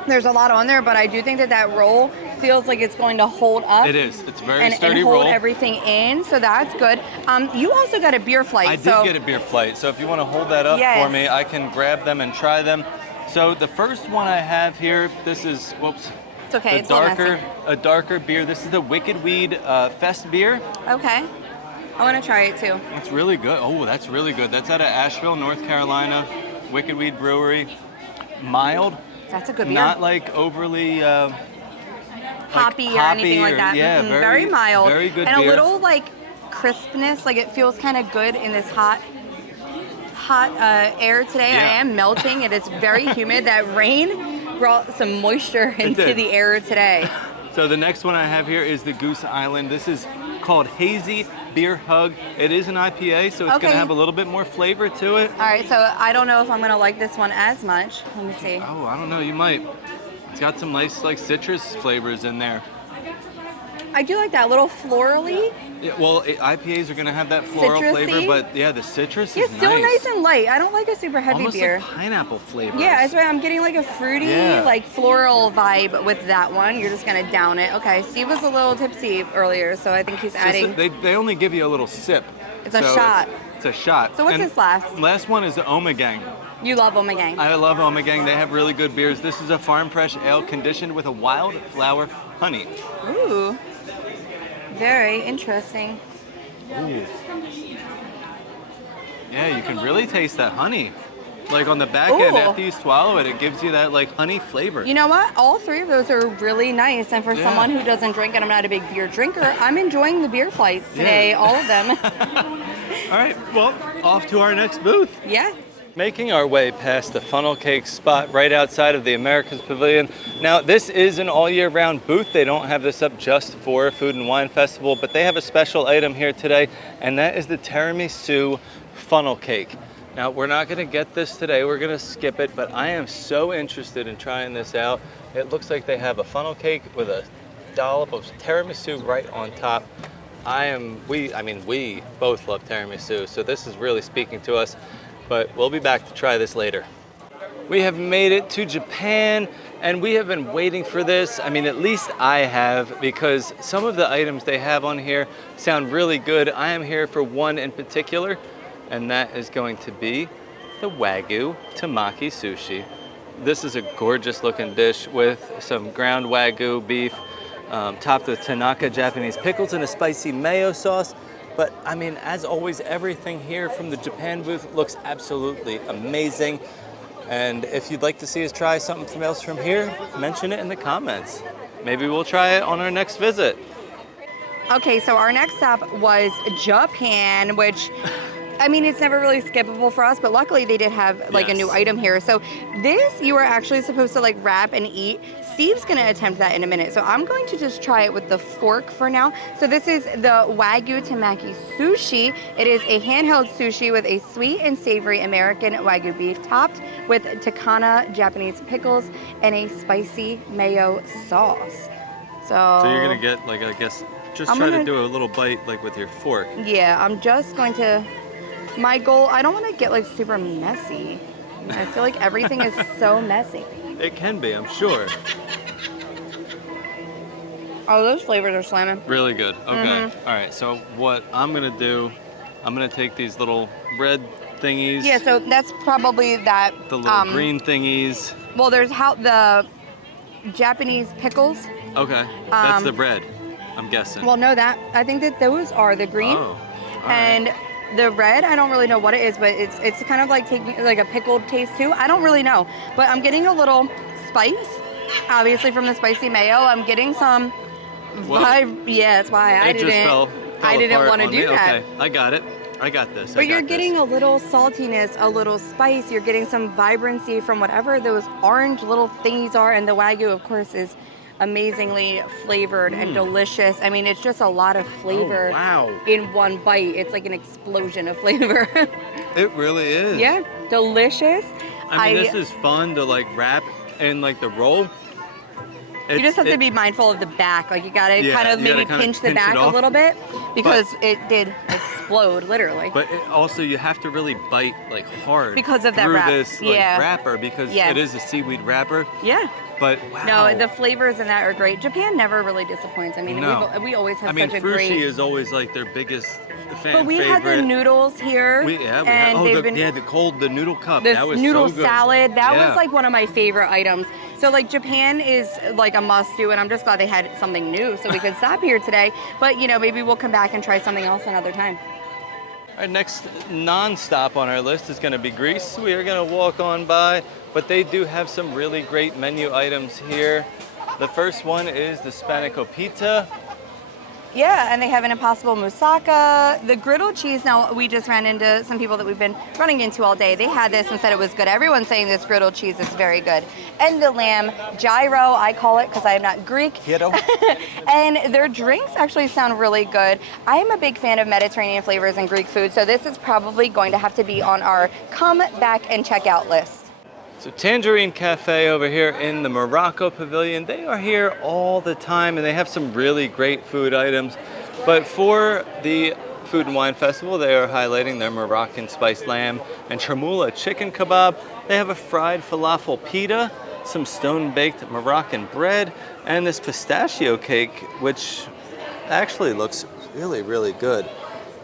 There's a lot on there, but I do think that roll feels like it's going to hold up. It is. It's very sturdy and hold roll. everything in, so that's good. You also got a beer flight. I did get a beer flight, so if you want to hold that up for me, I can grab them and try them. So the first one I have here, this is, whoops. It's okay, it's a darker beer. This is the Wicked Weed Fest beer. Okay. I want to try it too. It's really good. Oh, that's really good. That's out of Asheville, North Carolina. Wicked Weed Brewery. Mild. That's a good beer. Not like overly hoppy or anything like that. Yeah, very mild. Very good and beer. a little like crispness, like it feels kind of good in this hot air today. Yeah. I am melting. It is very humid. That rain brought some moisture into the air today. So the next one I have here is the Goose Island. This is called Hazy Beer Hug. It is an IPA, so it's going to have a little bit more flavor to it. All right, so I don't know if I'm going to like this one as much. Let me see. Oh, I don't know. You might. It's got some nice like citrus flavors in there. I do like that, a little florally. Yeah, well, IPAs are going to have that floral Citrusy. flavor, but yeah, the citrus is Still nice and light. I don't like a super heavy Almost beer. like pineapple flavor. Yeah, that's why I'm getting like a fruity, like floral vibe with that one. You're just gonna down it. Okay, Steve was a little tipsy earlier, so I think he's adding. They only give you a little sip. It's a shot. It's a shot. So what's this last? Last one is the Omegang. You love Omegang. I love Omegang. They have really good beers. This is a farm fresh ale conditioned with a wildflower honey. Ooh, very interesting. Ooh. Yeah, you can really taste that honey. Like on the back end, after you swallow it, it gives you that like honey flavor. You know what? All three of those are really nice. And for someone who doesn't drink, and I'm not a big beer drinker, I'm enjoying the beer flights today, all of them. All right, well, off to our next booth. Yeah. Making our way past the funnel cake spot right outside of the Americas Pavilion. Now, this is an all year round booth. They don't have this up just for Food and Wine Festival, but they have a special item here today, and that is the tiramisu funnel cake. Now, we're not gonna get this today, we're gonna skip it, but I am so interested in trying this out. It looks like they have a funnel cake with a dollop of tiramisu right on top. We both love tiramisu, so this is really speaking to us, but we'll be back to try this later. We have made it to Japan, and we have been waiting for this. I mean, at least I have, because some of the items they have on here sound really good. I am here for one in particular, and that is going to be the Wagyu Tamaki Sushi. This is a gorgeous looking dish with some ground Wagyu beef, topped with Tanaka Japanese pickles and a spicy mayo sauce. But I mean, as always, everything here from the Japan booth looks absolutely amazing. And if you'd like to see us try something else from here, mention it in the comments. Maybe we'll try it on our next visit. Okay, so our next stop was Japan, which, I mean, it's never really skippable for us, but luckily they did have like a new item here. So this, you are actually supposed to like wrap and eat. Steve's gonna attempt that in a minute. So I'm going to just try it with the fork for now. So this is the Wagyu Tamaki Sushi. It is a handheld sushi with a sweet and savory American Wagyu beef topped with Takana Japanese pickles and a spicy mayo sauce. So you're gonna get like, I guess, just try to do a little bite like with your fork. Yeah, I'm just going to, my goal, I don't want to get like super messy. I feel like everything is so messy. It can be, I'm sure. Oh, those flavors are slamming. Really good. Okay. All right. So what I'm gonna do, I'm gonna take these little red thingies. Yeah. So that's probably that. The little green thingies. Well, there's the Japanese pickles. Okay. That's the red, I'm guessing. Well, no, I think that those are the green. Oh. And the red, I don't really know what it is, but it's kind of like taking like a pickled taste too. I don't really know, but I'm getting a little spice, obviously from the spicy mayo. I'm getting some vibe. Yeah, that's why I didn't want to do that. Okay, I got it. I got this. But you're getting a little saltiness, a little spice. You're getting some vibrancy from whatever those orange little thingies are, and the Wagyu, of course, is amazingly flavored and delicious. I mean, it's just a lot of flavor in one bite. It's like an explosion of flavor. It really is. Yeah, delicious. I mean, this is fun to like wrap in like the roll. You just have to be mindful of the back. Like you gotta kind of maybe pinch the back a little bit because it did explode literally. But also you have to really bite like hard because of that through wrap. this like, wrapper because it is a seaweed wrapper. Yeah. But no, the flavors in that are great. Japan never really disappoints. I mean, we always have such a great. Frushi is always like their biggest fan But we favorite. had the noodles here. The noodle cup. This that was noodle so good. salad. That was like one of my favorite items. So like Japan is like a must do, and I'm just glad they had something new so we could stop here today. But you know, maybe we'll come back and try something else another time. Our next non-stop on our list is going to be Greece. We are going to walk on by, but they do have some really great menu items here. The first one is the spanakopita. Yeah, and they have an impossible moussaka. The griddled cheese, now we just ran into some people that we've been running into all day. They had this and said it was good. Everyone's saying this griddled cheese is very good. And the lamb gyro, I call it because I am not Greek. Gyro. And their drinks actually sound really good. I am a big fan of Mediterranean flavors and Greek food, so this is probably going to have to be on our come back and check out list. So Tangerine Cafe over here in the Morocco Pavilion, they are here all the time and they have some really great food items. But for the Food and Wine Festival, they are highlighting their Moroccan spiced lamb and chermoula chicken kebab. They have a fried falafel pita, some stone-baked Moroccan bread, and this pistachio cake, which actually looks really, really good.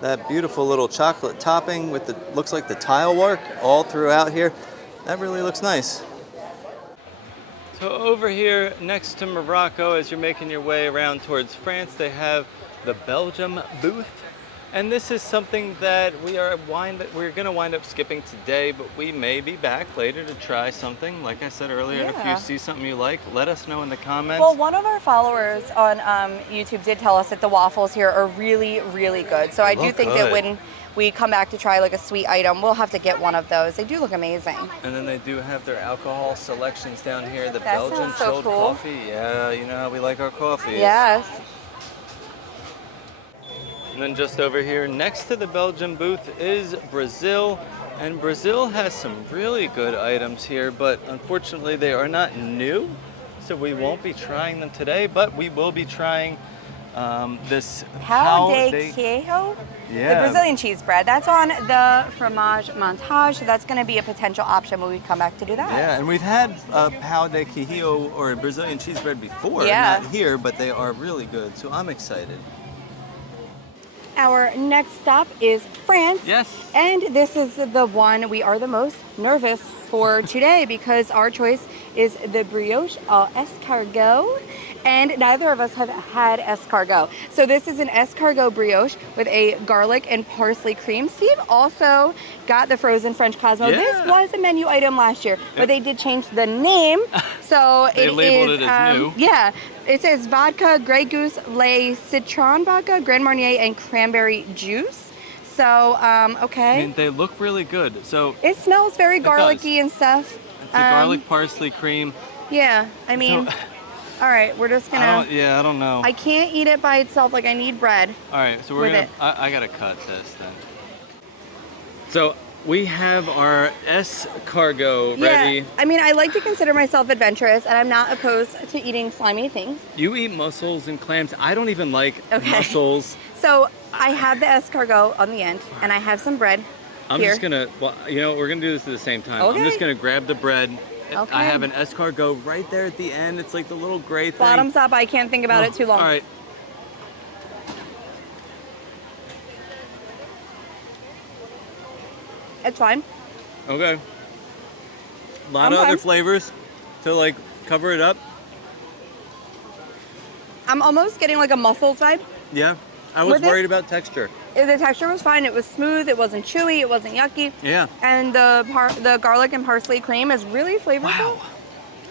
That beautiful little chocolate topping with the, looks like the tile work all throughout here. That really looks nice. So over here next to Morocco, as you're making your way around towards France, they have the Belgium booth. And this is something that we're gonna wind up skipping today, but we may be back later to try something. Like I said earlier, if you see something you like, let us know in the comments. Well, one of our followers on YouTube did tell us that the waffles here are really, really good. So I do think that when we come back to try like a sweet item, we'll have to get one of those. They do look amazing. And then they do have their alcohol selections down here. The That Belgian sounds so chilled cool. coffee. Yeah, you know how we like our coffees. Yes. And then just over here next to the Belgian booth is Brazil. And Brazil has some really good items here, but unfortunately they are not new. So we won't be trying them today, but we will be trying this Pão de queijo? Yeah. The Brazilian cheese bread. That's on the Fromage Montage, so that's going to be a potential option when we come back to do that. Yeah, and we've had pão de queijo or Brazilian cheese bread before, Yeah. not here, but they are really good, so I'm excited. Our next stop is France. Yes. And this is the one we are the most nervous for today because our choice is the brioche au escargot. And neither of us have had escargot. So this is an escargot brioche with a garlic and parsley cream. Steve also got the frozen French Cosmo. Yeah. This was a menu item last year, but they did change the name. So They labeled it as new. Yeah, it says vodka, Grey Goose, lait, citron vodka, Grand Marnier, and cranberry juice. So, okay. I mean, they look really good. So It smells very It garlicky and stuff. it's a garlic parsley cream. Yeah, I mean, all right, we're just gonna. I don't know. I can't eat it by itself. Like I need bread. All right, so we're with gonna. it. I gotta cut this then. So we have our escargot ready. Yeah, I mean, I like to consider myself adventurous, and I'm not opposed to eating slimy things. You eat mussels and clams. I don't even like Okay. mussels. So I have the escargot on the end, and I have some bread I'm here. just gonna. Well, you know, we're gonna do this at the same time. Okay. I'm just gonna grab the bread. Okay. I have an escargot right there at the end. It's like the little gray thing. Bottoms up. I can't think about it too long. All right. It's fine. Okay. A lot of Okay. other flavors to like cover it up. I'm almost getting like a mussels vibe. Yeah. I was With it? worried about texture. The texture was fine. It was smooth. It wasn't chewy. It wasn't yucky. Yeah. And the garlic and parsley cream is really flavorful. Wow.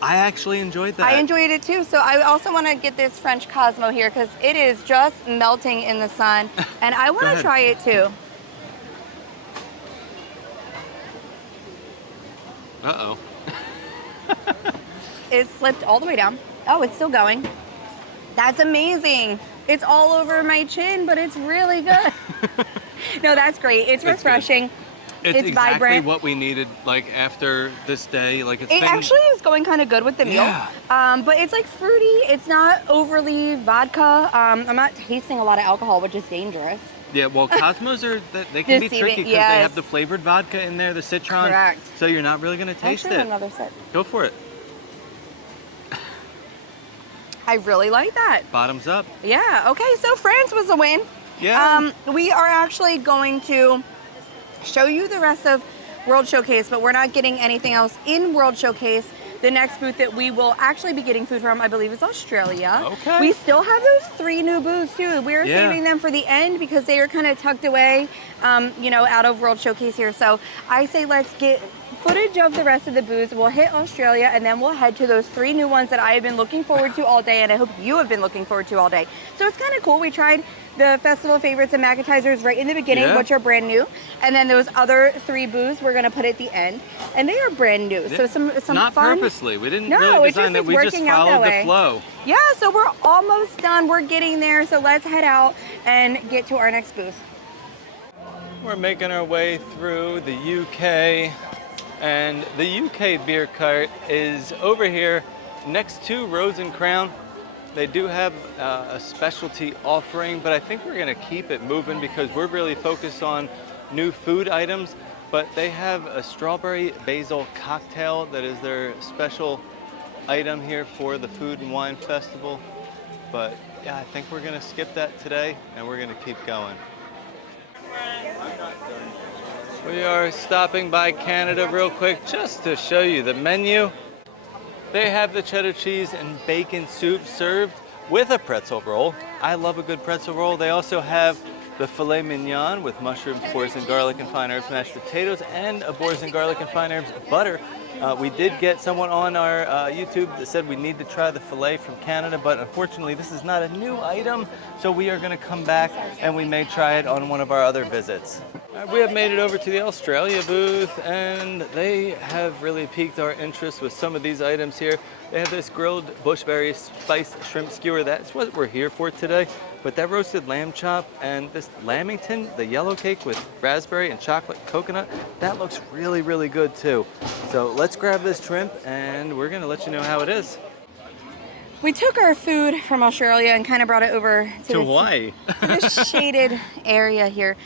I actually enjoyed that. I enjoyed it too. So I also want to get this French Cosmo here because it is just melting in the sun. And I want to ahead. try it too. Uh-oh. It slipped all the way down. Oh, it's still going. That's amazing. It's all over my chin, but it's really good. No, that's great. It's refreshing. It's exactly vibrant. what we needed, like after this day. Like it's It been, actually is going kind of good with the meal. Yeah. But it's like fruity. It's not overly vodka. I'm not tasting a lot of alcohol, which is dangerous. Yeah, well, Cosmos they can be Deceiving, tricky because they yes. have the flavored vodka in there, the citron. Correct. So you're not really gonna taste Actually, it. another sip. Go for it. I really like that. Bottoms up. Yeah, okay, so France was a win. Yeah. We are actually going to show you the rest of World Showcase, but we're not getting anything else in World Showcase. The next booth that we will actually be getting food from, I believe, is Australia. Okay. We still have those 3 new booths too. We're saving them for the end because they are kind of tucked away, you know, out of World Showcase here. So I say let's get footage of the rest of the booths. We'll hit Australia, and then we'll head to those 3 new ones that I have been looking forward to all day, and I hope you have been looking forward to all day. So it's kind of cool. We tried the festival favorites and Macketizers right in the beginning, which are brand new, and then those other 3 booths we're gonna put at the end, and they are brand new. So some not fun. Purposely. We didn't No, really it's design just it. We just followed the flow. Yeah, so we're almost done. We're getting there. So let's head out and get to our next booth. We're making our way through the UK, and the UK beer cart is over here next to Rose and Crown. They do have a specialty offering, but I think we're gonna keep it moving because we're really focused on new food items. But they have a strawberry basil cocktail that is their special item here for the Food and Wine Festival. But yeah, I think we're gonna skip that today and we're gonna keep going. We are stopping by Canada real quick just to show you the menu. They have the cheddar cheese and bacon soup served with a pretzel roll. I love a good pretzel roll. They also have the filet mignon with mushrooms, boars and garlic and fine herbs, mashed potatoes, and a boars and garlic and fine herbs butter. We did get someone on our YouTube that said we need to try the filet from Canada, but unfortunately this is not a new item, so we are gonna come back and we may try it on one of our other visits. We have made it over to the Australia booth, and they have really piqued our interest with some of these items here. They have this grilled bushberry spiced shrimp skewer. That's what we're here for today. But that roasted lamb chop and this lamington, the yellow cake with raspberry and chocolate coconut, that looks really, really good too. So let's grab this shrimp and we're gonna let you know how it is. We took our food from Australia and kind of brought it over to Hawaii. this shaded area here.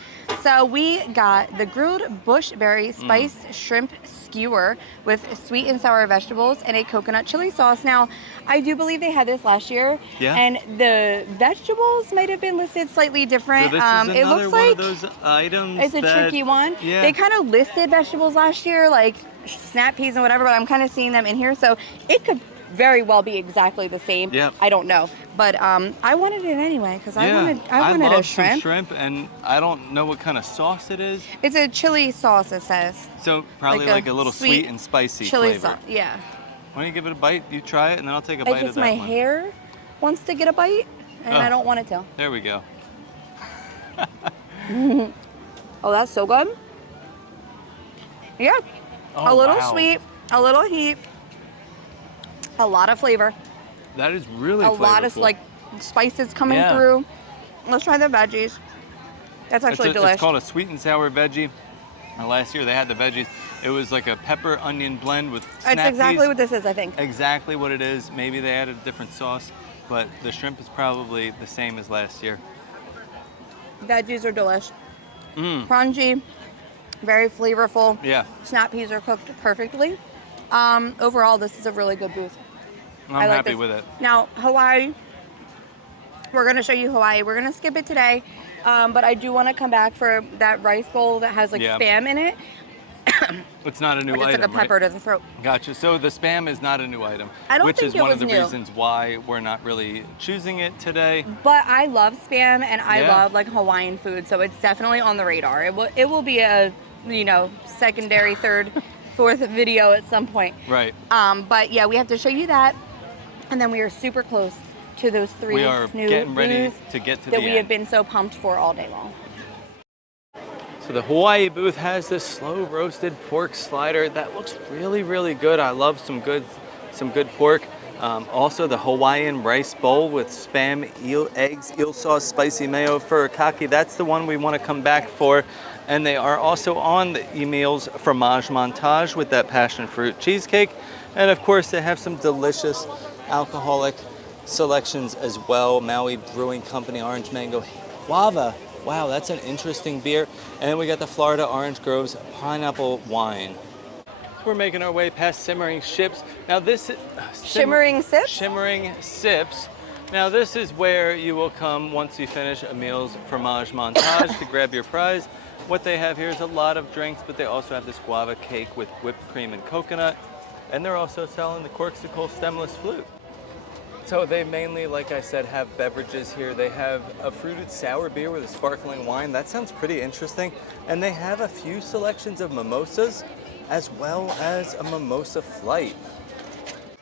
So we got the grilled bushberry spiced shrimp skewer with sweet and sour vegetables and a coconut chili sauce. Now, I do believe they had this last year, and the vegetables might have been listed slightly different. So this is it another looks one like of those items it's a tricky one. Yeah. They kind of listed vegetables last year, like snap peas and whatever, but I'm kind of seeing them in here, so it could very well be exactly the same. Yep. I don't know, but I wanted it anyway because I wanted love a shrimp. some shrimp, and I don't know what kind of sauce it is. It's a chili sauce, it says. So probably like a little sweet and spicy chili flavor. sauce. Yeah. Why don't you give it a bite? You try it, and then I'll take a bite I of guess that my one. hair wants to get a bite, and I don't want it to. There we go. Oh, that's so good. Yeah. Oh, a little wow. sweet, a little heat, a lot of flavor. That is really a lot of like spices coming through. Let's try the veggies. That's actually delicious. It's called a sweet and sour veggie. Last year they had the veggies. It was like a pepper onion blend with snap It's exactly peas. what this is, I think. Exactly what it is. Maybe they added a different sauce, but the shrimp is probably the same as last year. Veggies are delish. Crunchy, very flavorful. Yeah. Snap peas are cooked perfectly. Overall, this is a really good booth. I'm happy with it. Now, Hawaii, we're going to show you Hawaii. We're going to skip it today, but I do want to come back for that rice bowl that has like Spam in it. It's not a new item, item, like a pepper to the throat. Gotcha. So the Spam is not a new item, which is one of the new. reasons why we're not really choosing it today. But I love Spam, and I love like Hawaiian food, so it's definitely on the radar. It will be a secondary, third, fourth video at some point. Right. But yeah, we have to show you that, and then we are super close to those 3 we are new getting ready booths to get to that the we end. have been so pumped for all day long. So the Hawaii booth has this slow roasted pork slider that looks really, really good. I love some good pork. Also the Hawaiian rice bowl with Spam, eggs, eel sauce, spicy mayo, furikake. That's the one we want to come back for. And they are also on the Emil's Fromage Montage with that passion fruit cheesecake. And of course they have some delicious alcoholic selections as well. Maui Brewing Company Orange Mango Guava. Wow, that's an interesting beer. And then we got the Florida Orange Groves Pineapple Wine. We're making our way past Simmering Ships. Now this Shimmering Sips? Shimmering Sips. Now this is where you will come once you finish Emil's Fromage Montage to grab your prize. What they have here is a lot of drinks, but they also have this guava cake with whipped cream and coconut. And they're also selling the Corksicle stemless flute. So they mainly, like I said, have beverages here. They have a fruited sour beer with a sparkling wine. That sounds pretty interesting. And they have a few selections of mimosas. as well as a mimosa flight.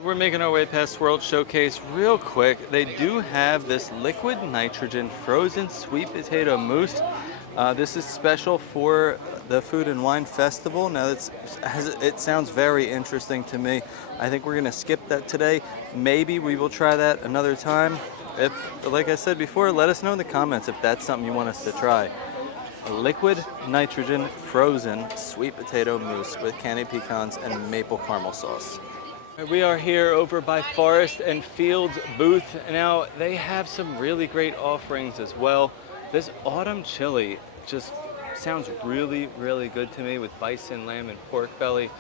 We're making our way past World Showcase real quick. They do have this liquid nitrogen frozen sweet potato mousse. This is special for the Food and Wine Festival. Now it sounds very interesting to me. I think we're gonna skip that today. Maybe we will try that another time. If, like I said before, let us know in the comments if that's something you want us to try. A liquid nitrogen frozen sweet potato mousse with candied pecans and maple caramel sauce. We are here over by Forest and Fields booth. Now they have some really great offerings as well. This autumn chili just sounds really, really good to me with bison, lamb, and pork belly.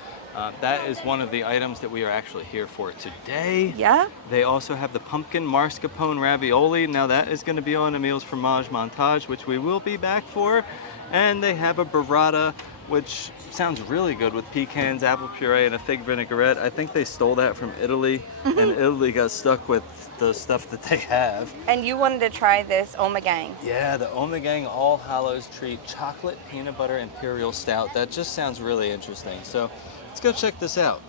That is one of the items that we are actually here for today. Yeah. They also have the pumpkin mascarpone ravioli. Now that is going to be on Emil's Fromage Montage, which we will be back for. And they have a burrata, which sounds really good with pecans, apple puree, and a fig vinaigrette. I think they stole that from Italy, and Italy got stuck with the stuff that they have. And you wanted to try this Omegang. Yeah, the Omegang All Hallows Treat Chocolate Peanut Butter Imperial Stout. That just sounds really interesting. So let's go check this out.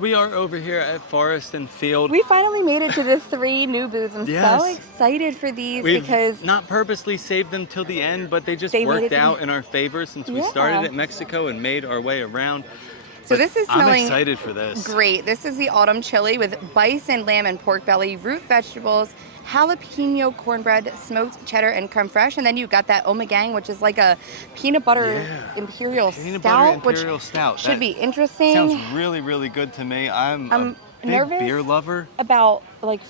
We are over here at Forest and Field. We finally made it to the 3 new booths. I'm Yes. so excited for these We've because not purposely saved them till the end, but they just They made worked it out in our favor since we Yeah. started at Mexico and made our way around. So But this is I'm smelling excited for this. great. This is the autumn chili with bison, lamb, and pork belly, root vegetables, jalapeno cornbread, smoked cheddar, and creme fraiche. And then you got that Omegang, which is like a peanut butter imperial Peanut stout, butter imperial stout. should That be interesting. Sounds really, really good to me. I'm a big nervous beer lover. about like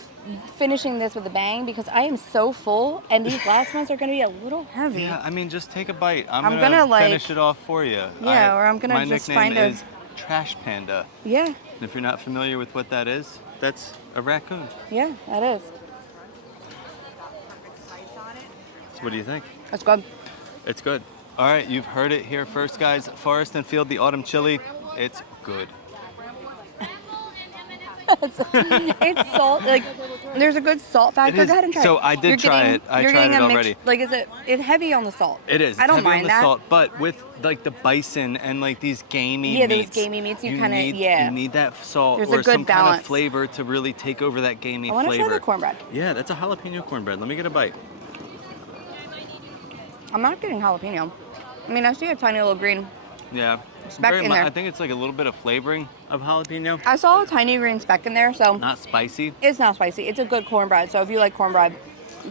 finishing this with a bang because I am so full, and these last ones are going to be a little heavy. Yeah, I mean, just take a bite. I'm gonna, gonna like- finish it off for you. Yeah, or I'm gonna my just nickname find a- is Trash Panda. Yeah, And if you're not familiar with what that is, that's a raccoon. yeah, that is. So what do you think? That's good. It's good. All right, you've heard it here first, guys. Forest and Field, the autumn chili. It's good. It's salt. Like, there's a good salt factor. It is. Go ahead and try So it. I did try it. I tried it already. Like, it's heavy on the salt. It is. I don't It's heavy mind on the that. salt, but with like the bison and like these gamey Yeah, those meats, gamey meats, you kinda- need, yeah. you need that salt There's a or good some kind balance. of flavor to really take over that gamey I want to flavor. try the cornbread. Yeah, that's a jalapeno cornbread. Let me get a bite. I'm not getting jalapeno. I mean, I see a tiny little green. Yeah. Speck in there. I think it's like a little bit of flavoring of jalapeno. I saw a tiny green speck in there, so Not spicy. it's not spicy. It's a good cornbread. So if you like cornbread,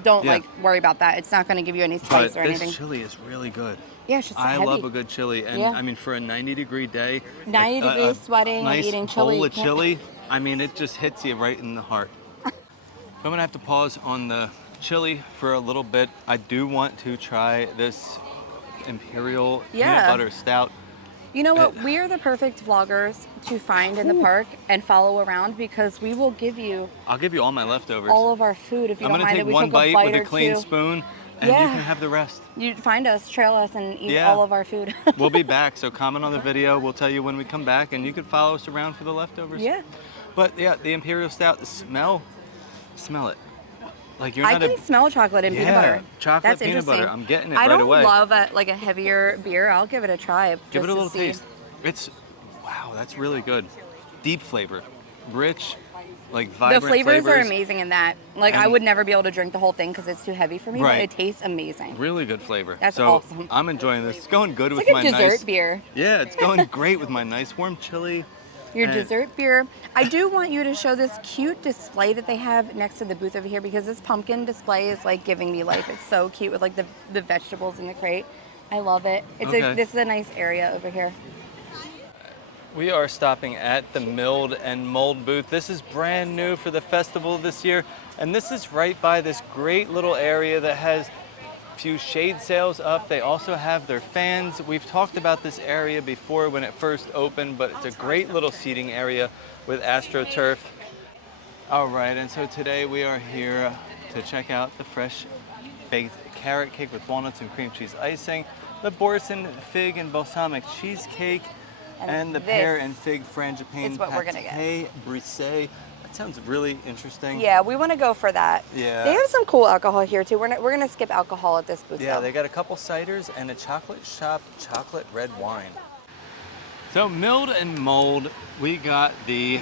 don't Yeah. like worry about that. It's not going to give you any But spice or this anything. chili is really good. Yeah, it's just I heavy. love a good chili, and Yeah. I mean for a 90-degree day, 90 a degrees, sweating, and nice eating chili, bowl you of can't- chili. I mean, it just hits you right in the heart. I'm gonna have to pause on the chili for a little bit. I do want to try this imperial peanut Yeah. butter stout. You know what? We are the perfect vloggers to find in the park and follow around because we will give you I'll give you all my leftovers. all of our food if you I'm don't gonna mind take it. We one took bite a bite with or a clean two. spoon, and you Yeah. can have the rest. You find us, trail us, and eat Yeah. all of our food. We'll be back, so comment on the video. We'll tell you when we come back, and you can follow us around for the leftovers. Yeah. But yeah, the imperial stout, the smell it. Like you're I not can smell chocolate and peanut butter. chocolate That's peanut interesting. butter. I'm getting it I right don't away. love like a heavier beer. I'll give it a try. Give just it a to little see. taste. Wow, that's really good. Deep flavor, rich, like vibrant The flavors are amazing in that. Like I And- would never be able to drink the whole thing because it's too heavy for me. Right. But it tastes amazing. Really good flavor. That's so awesome. I'm enjoying this. It's going good It's with like my a dessert nice beer. Yeah, it's going great with my nice warm chili. Your And- dessert beer. I do want you to show this cute display that they have next to the booth over here because this pumpkin display is like giving me life. It's so cute with like the vegetables in the crate. I love it. Okay. This is a nice area over here. We are stopping at the Milled and Mold booth. This is brand new for the festival this year, and this is right by this great little area that has a few shade sails up. They also have their fans. We've talked about this area before when it first opened, but it's a great little seating area with AstroTurf. All right, and so today we are here to check out the fresh baked carrot cake with walnuts and cream cheese icing, the boursin fig and balsamic cheesecake, and the pear this and fig frangipane is what we're gonna pâté brisé. That sounds really interesting. Yeah, we want to go for that. Yeah. They have some cool alcohol here too. We're gonna skip alcohol at this booth. Yeah, though. they got a couple ciders and a chocolate shop chocolate red wine. So milled and mulled, we got the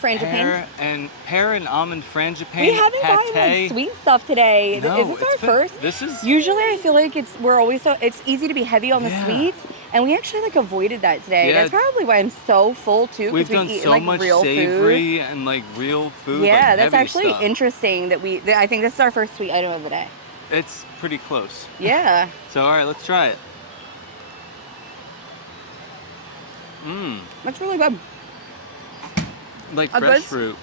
Frangipane. pear and almond frangipane. We haven't gotten pate. like sweet stuff today. No, is this our first? This is Usually I feel like it's easy to be heavy on the sweets, and we actually like avoided that today. Yeah. That's probably why I'm so full too. We've done eaten, so like, much real savory food. and like real food. Yeah, like, that's heavy actually stuff. interesting that I think this is our first sweet item of the day. It's pretty close. Yeah. So all right, let's try it. That's really good. Like A fresh good- fruit.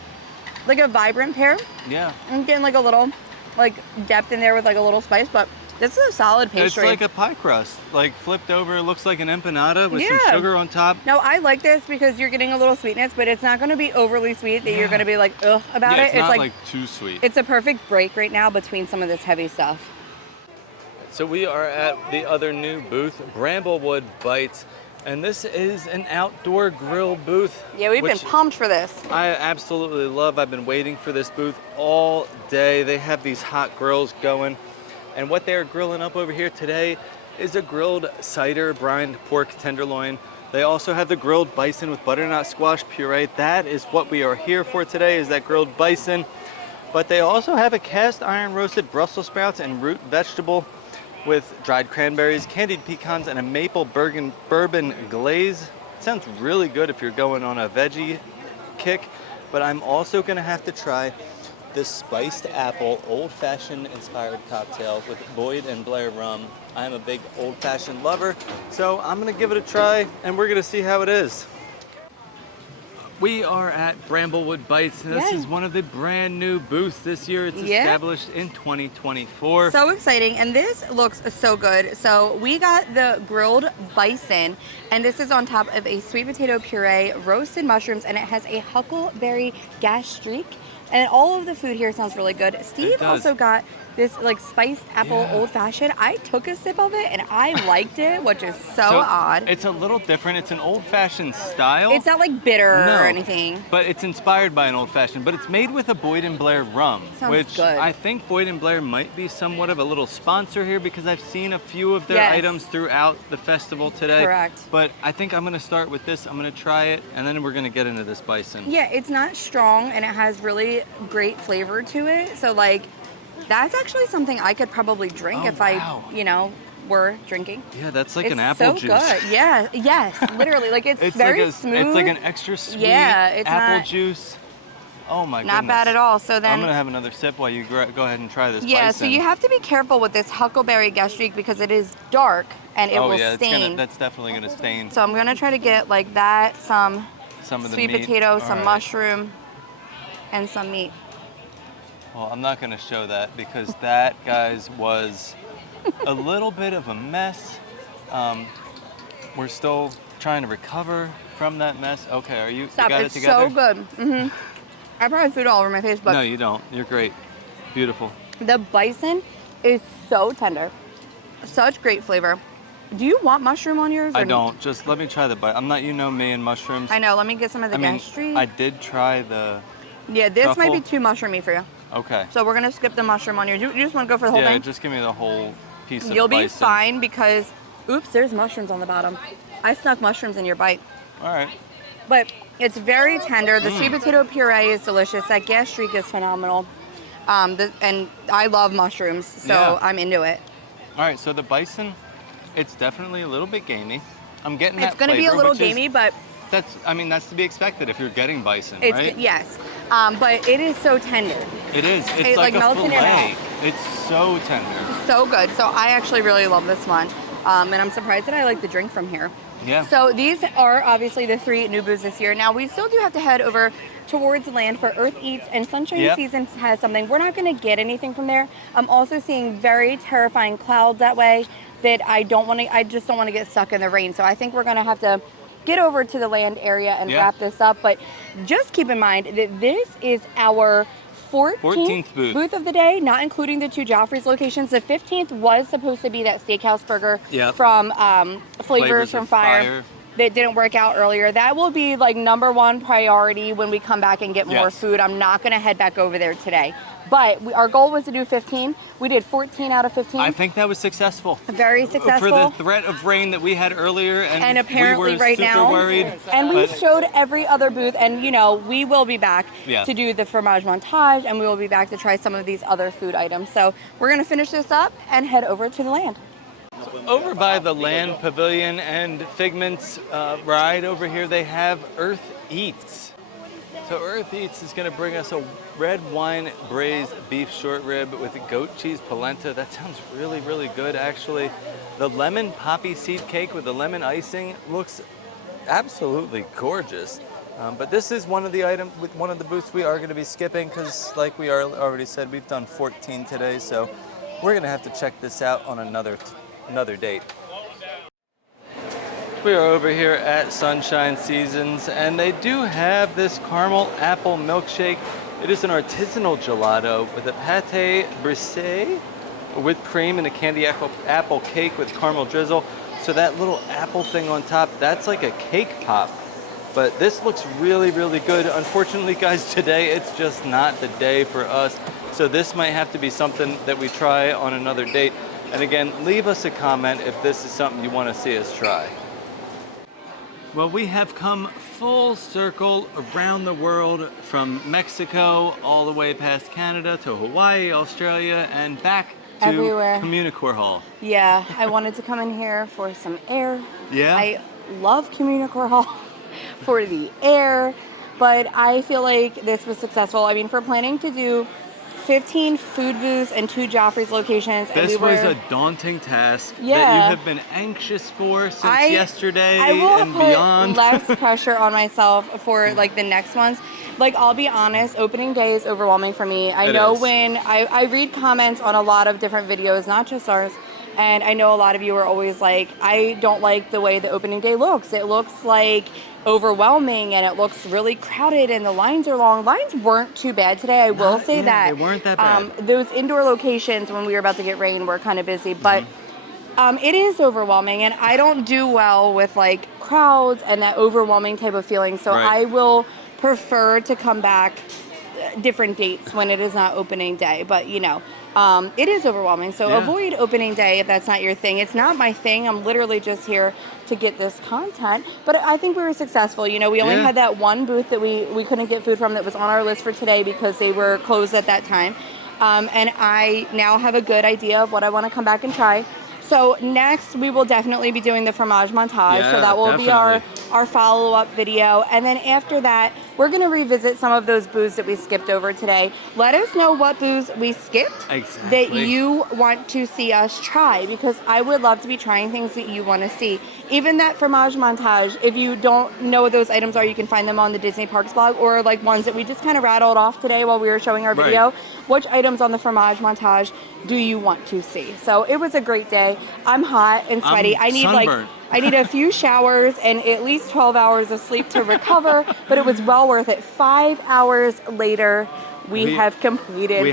Like a vibrant pear. Yeah. I'm getting like a little like depth in there with like a little spice, but this is a solid pastry. It's like a pie crust, like flipped over. It looks like an empanada with some Yeah. sugar on top. No, I like this because you're getting a little sweetness, but it's not going to be overly sweet that you're going to be like, ugh, about Yeah, it. it's not like too sweet. It's a perfect break right now between some of this heavy stuff. So we are at the other new booth, Bramblewood Bites, and this is an outdoor grill booth. Yeah, we've been which pumped for this. I absolutely love. I've been waiting for this booth all day. They have these hot grills going, and what they're grilling up over here today is a grilled cider brined pork tenderloin. They also have the grilled bison with butternut squash puree. That is what we are here for today, is that grilled bison. But they also have a cast iron roasted Brussels sprouts and root vegetable with dried cranberries, candied pecans, and a maple bourbon glaze. Sounds really good if you're going on a veggie kick, but I'm also gonna have to try this spiced apple old-fashioned inspired cocktail with Boyd and Blair rum. I'm a big old-fashioned lover, so I'm gonna give it a try and we're gonna see how it is. We are at Bramblewood Bites, and this Yay. is one of the brand new booths this year. It's established in 2024. So exciting, and this looks so good. So we got the grilled bison, and this is on top of a sweet potato puree, roasted mushrooms, and it has a huckleberry gastrique. And all of the food here sounds really good. Steve also got this like spiced apple old fashioned. I took a sip of it and I liked it, which is so odd. It's a little different. It's an old fashioned style. It's not like bitter or anything. But it's inspired by an old fashioned. But it's made with a Boyd and Blair rum, Sounds which good. I think Boyd and Blair might be somewhat of a little sponsor here because I've seen a few of their items throughout the festival today. Correct. But I think I'm gonna start with this. I'm gonna try it, and then we're gonna get into this bison. Yeah, it's not strong and it has really great flavor to it. So like, that's actually something I could probably drink if I, were drinking. Yeah, that's like It's an apple so juice. good. Yeah, yes, literally. Like it's very like smooth. It's like an extra sweet it's apple not, juice. Oh my goodness. Not bad at all. So then I'm gonna have another sip while you go ahead and try this yeah, bison. so you have to be careful with this huckleberry gastrique because it is dark and it will stain. That's definitely gonna stain. So I'm gonna try to get like that, some of the sweet meat. potato, All some right. mushroom, and some meat. Well, I'm not gonna show that because that, guys, was a little bit of a mess. We're still trying to recover from that mess. Okay, are you? Stop! You got It's it together? so good. I probably food all over my face, but No, you don't. You're great. Beautiful. the bison is so tender, such great flavor. Do you want mushroom on yours? I don't. Just let me try the bite. I'm not, me and mushrooms. I know. Let me get some of the gastrique. I did try the. Yeah, this might be truffle. too mushroomy for you. Okay. So we're gonna skip the mushroom on yours. You just want to go for the whole Yeah, thing? just give me the whole piece of You'll be bison. fine because, oops, there's mushrooms on the bottom. I snuck mushrooms in your bite. All right. But it's very tender. The sweet potato puree is delicious. That gastrique is phenomenal. And I love mushrooms, so I'm into it. All right, so the bison, it's definitely a little bit gamey. I'm getting It's that going to be a flavor, little which is- gamey, but that's to be expected if you're getting bison, it's right? yes. But it is so tender. It is. It's It, like a melts in your fillet. mouth. It's so tender. So good. So I actually really love this one. And I'm surprised that I like the drink from here. Yeah. So these are obviously the 3 new booths this year. Now we still do have to head over towards land for Earth Eats and Sunshine Season has something. We're not going to get anything from there. I'm also seeing very terrifying clouds that way that I just don't want to get stuck in the rain. So I think we're going to have to get over to the land area and wrap this up. But just keep in mind that this is our 14th booth of the day, not including the 2 Joffreys locations. The 15th was supposed to be that steakhouse burger from Flavors from Fire. that didn't work out earlier. That will be like #1 priority when we come back and get more food. I'm not gonna head back over there today. But our goal was to do 15. We did 14 out of 15. I think that was successful. Very successful. For the threat of rain that we had earlier, and apparently we were right super now. worried. And we showed every other booth, and you know, we will be back to do the Fromage Montage, and we will be back to try some of these other food items. So we're gonna finish this up and head over to the land. Over by the Land Pavilion and Figment's ride over here, they have Earth Eats. So Earth Eats is going to bring us a red wine braised beef short rib with goat cheese polenta. That sounds really, really good, actually. The lemon poppy seed cake with the lemon icing looks absolutely gorgeous. But this is one of the booths we are going to be skipping because, like we already said, we've done 14 today. So we're going to have to check this out on another date. We are over here at Sunshine Seasons, and they do have this caramel apple milkshake. It is an artisanal gelato with a pâte brisée with cream and a candy apple cake with caramel drizzle. So that little apple thing on top, that's like a cake pop. But this looks really, really good. Unfortunately, guys, today it's just not the day for us. So this might have to be something that we try on another date. And again, leave us a comment if this is something you want to see us try. Well, we have come full circle around the world from Mexico all the way past Canada to Hawaii, Australia, and back to everywhere. Communicore Hall. Yeah, I wanted to come in here for some air. Yeah? I love Communicore Hall for the air, but I feel like this was successful. I mean, for planning to do 15 food booths and 2 Joffreys locations. This was a daunting task that you have been anxious for since yesterday and beyond. I will put less pressure on myself for like the next ones. Like, I'll be honest, opening day is overwhelming for me. I know when I read comments on a lot of different videos, not just ours, and I know a lot of you are always like, I don't like the way the opening day looks. It looks like overwhelming and it looks really crowded and the lines are long. Lines weren't too bad today, I will say that. They weren't that bad. Those indoor locations when we were about to get rain were kind of busy, but it is overwhelming, and I don't do well with like crowds and that overwhelming type of feeling. So I will prefer to come back different dates when it is not opening day, but you know, it is overwhelming. So avoid opening day if that's not your thing. It's not my thing. I'm literally just here to get this content, but I think we were successful. You know, we only had that one booth that we couldn't get food from that was on our list for today because they were closed at that time. And I now have a good idea of what I want to come back and try. So next we will definitely be doing the Fromage Montage. So that will be our follow-up video. And then after that, we're going to revisit some of those booths that we skipped over today. Let us know what booths we skipped that you want to see us try, because I would love to be trying things that you want to see. Even that Fromage Montage, if you don't know what those items are, you can find them on the Disney Parks blog, or like ones that we just kind of rattled off today while we were showing our video. Which items on the Fromage Montage do you want to see? So it was a great day. I'm hot and sweaty. I need a few showers and at least 12 hours of sleep to recover, but it was well worth it. 5 hours later, we have completed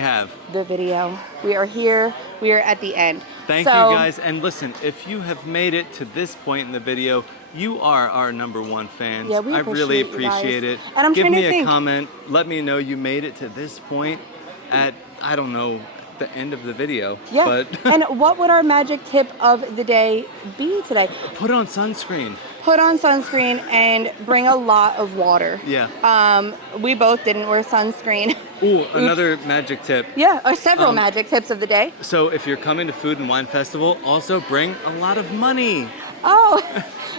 the video. We are here. We are at the end. Thank you, guys. And listen, if you have made it to this point in the video, you are our #1 fans. Yeah, I really appreciate it. And I'm Give me a comment. Let me know you made it to this point at, I don't know, the end of the video. Yeah. But and what would our magic tip of the day be today? Put on sunscreen. Put on sunscreen and bring a lot of water. Yeah. We both didn't wear sunscreen. Ooh, another magic tip. Yeah, or several magic tips of the day. So if you're coming to Food and Wine Festival, also bring a lot of money. Oh,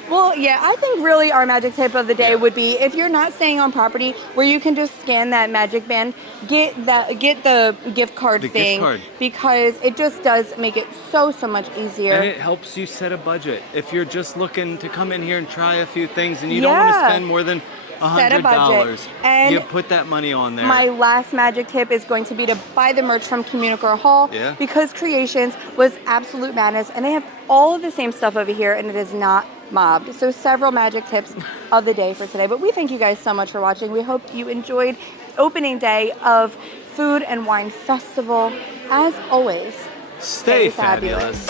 well, yeah, I think really our magic tip of the day would be, if you're not staying on property where you can just scan that magic band, get the gift card thing, because it just does make it so much easier. And it helps you set a budget. If you're just looking to come in here and try a few things and you don't want to spend more than $100, and you put that money on there. My last magic tip is going to be to buy the merch from Communicore Hall, because Creations was absolute madness, and they have all of the same stuff over here, and it is not mobbed. So several magic tips of the day for today. But we thank you guys so much for watching. We hope you enjoyed opening day of Food and Wine Festival. As always, stay fabulous.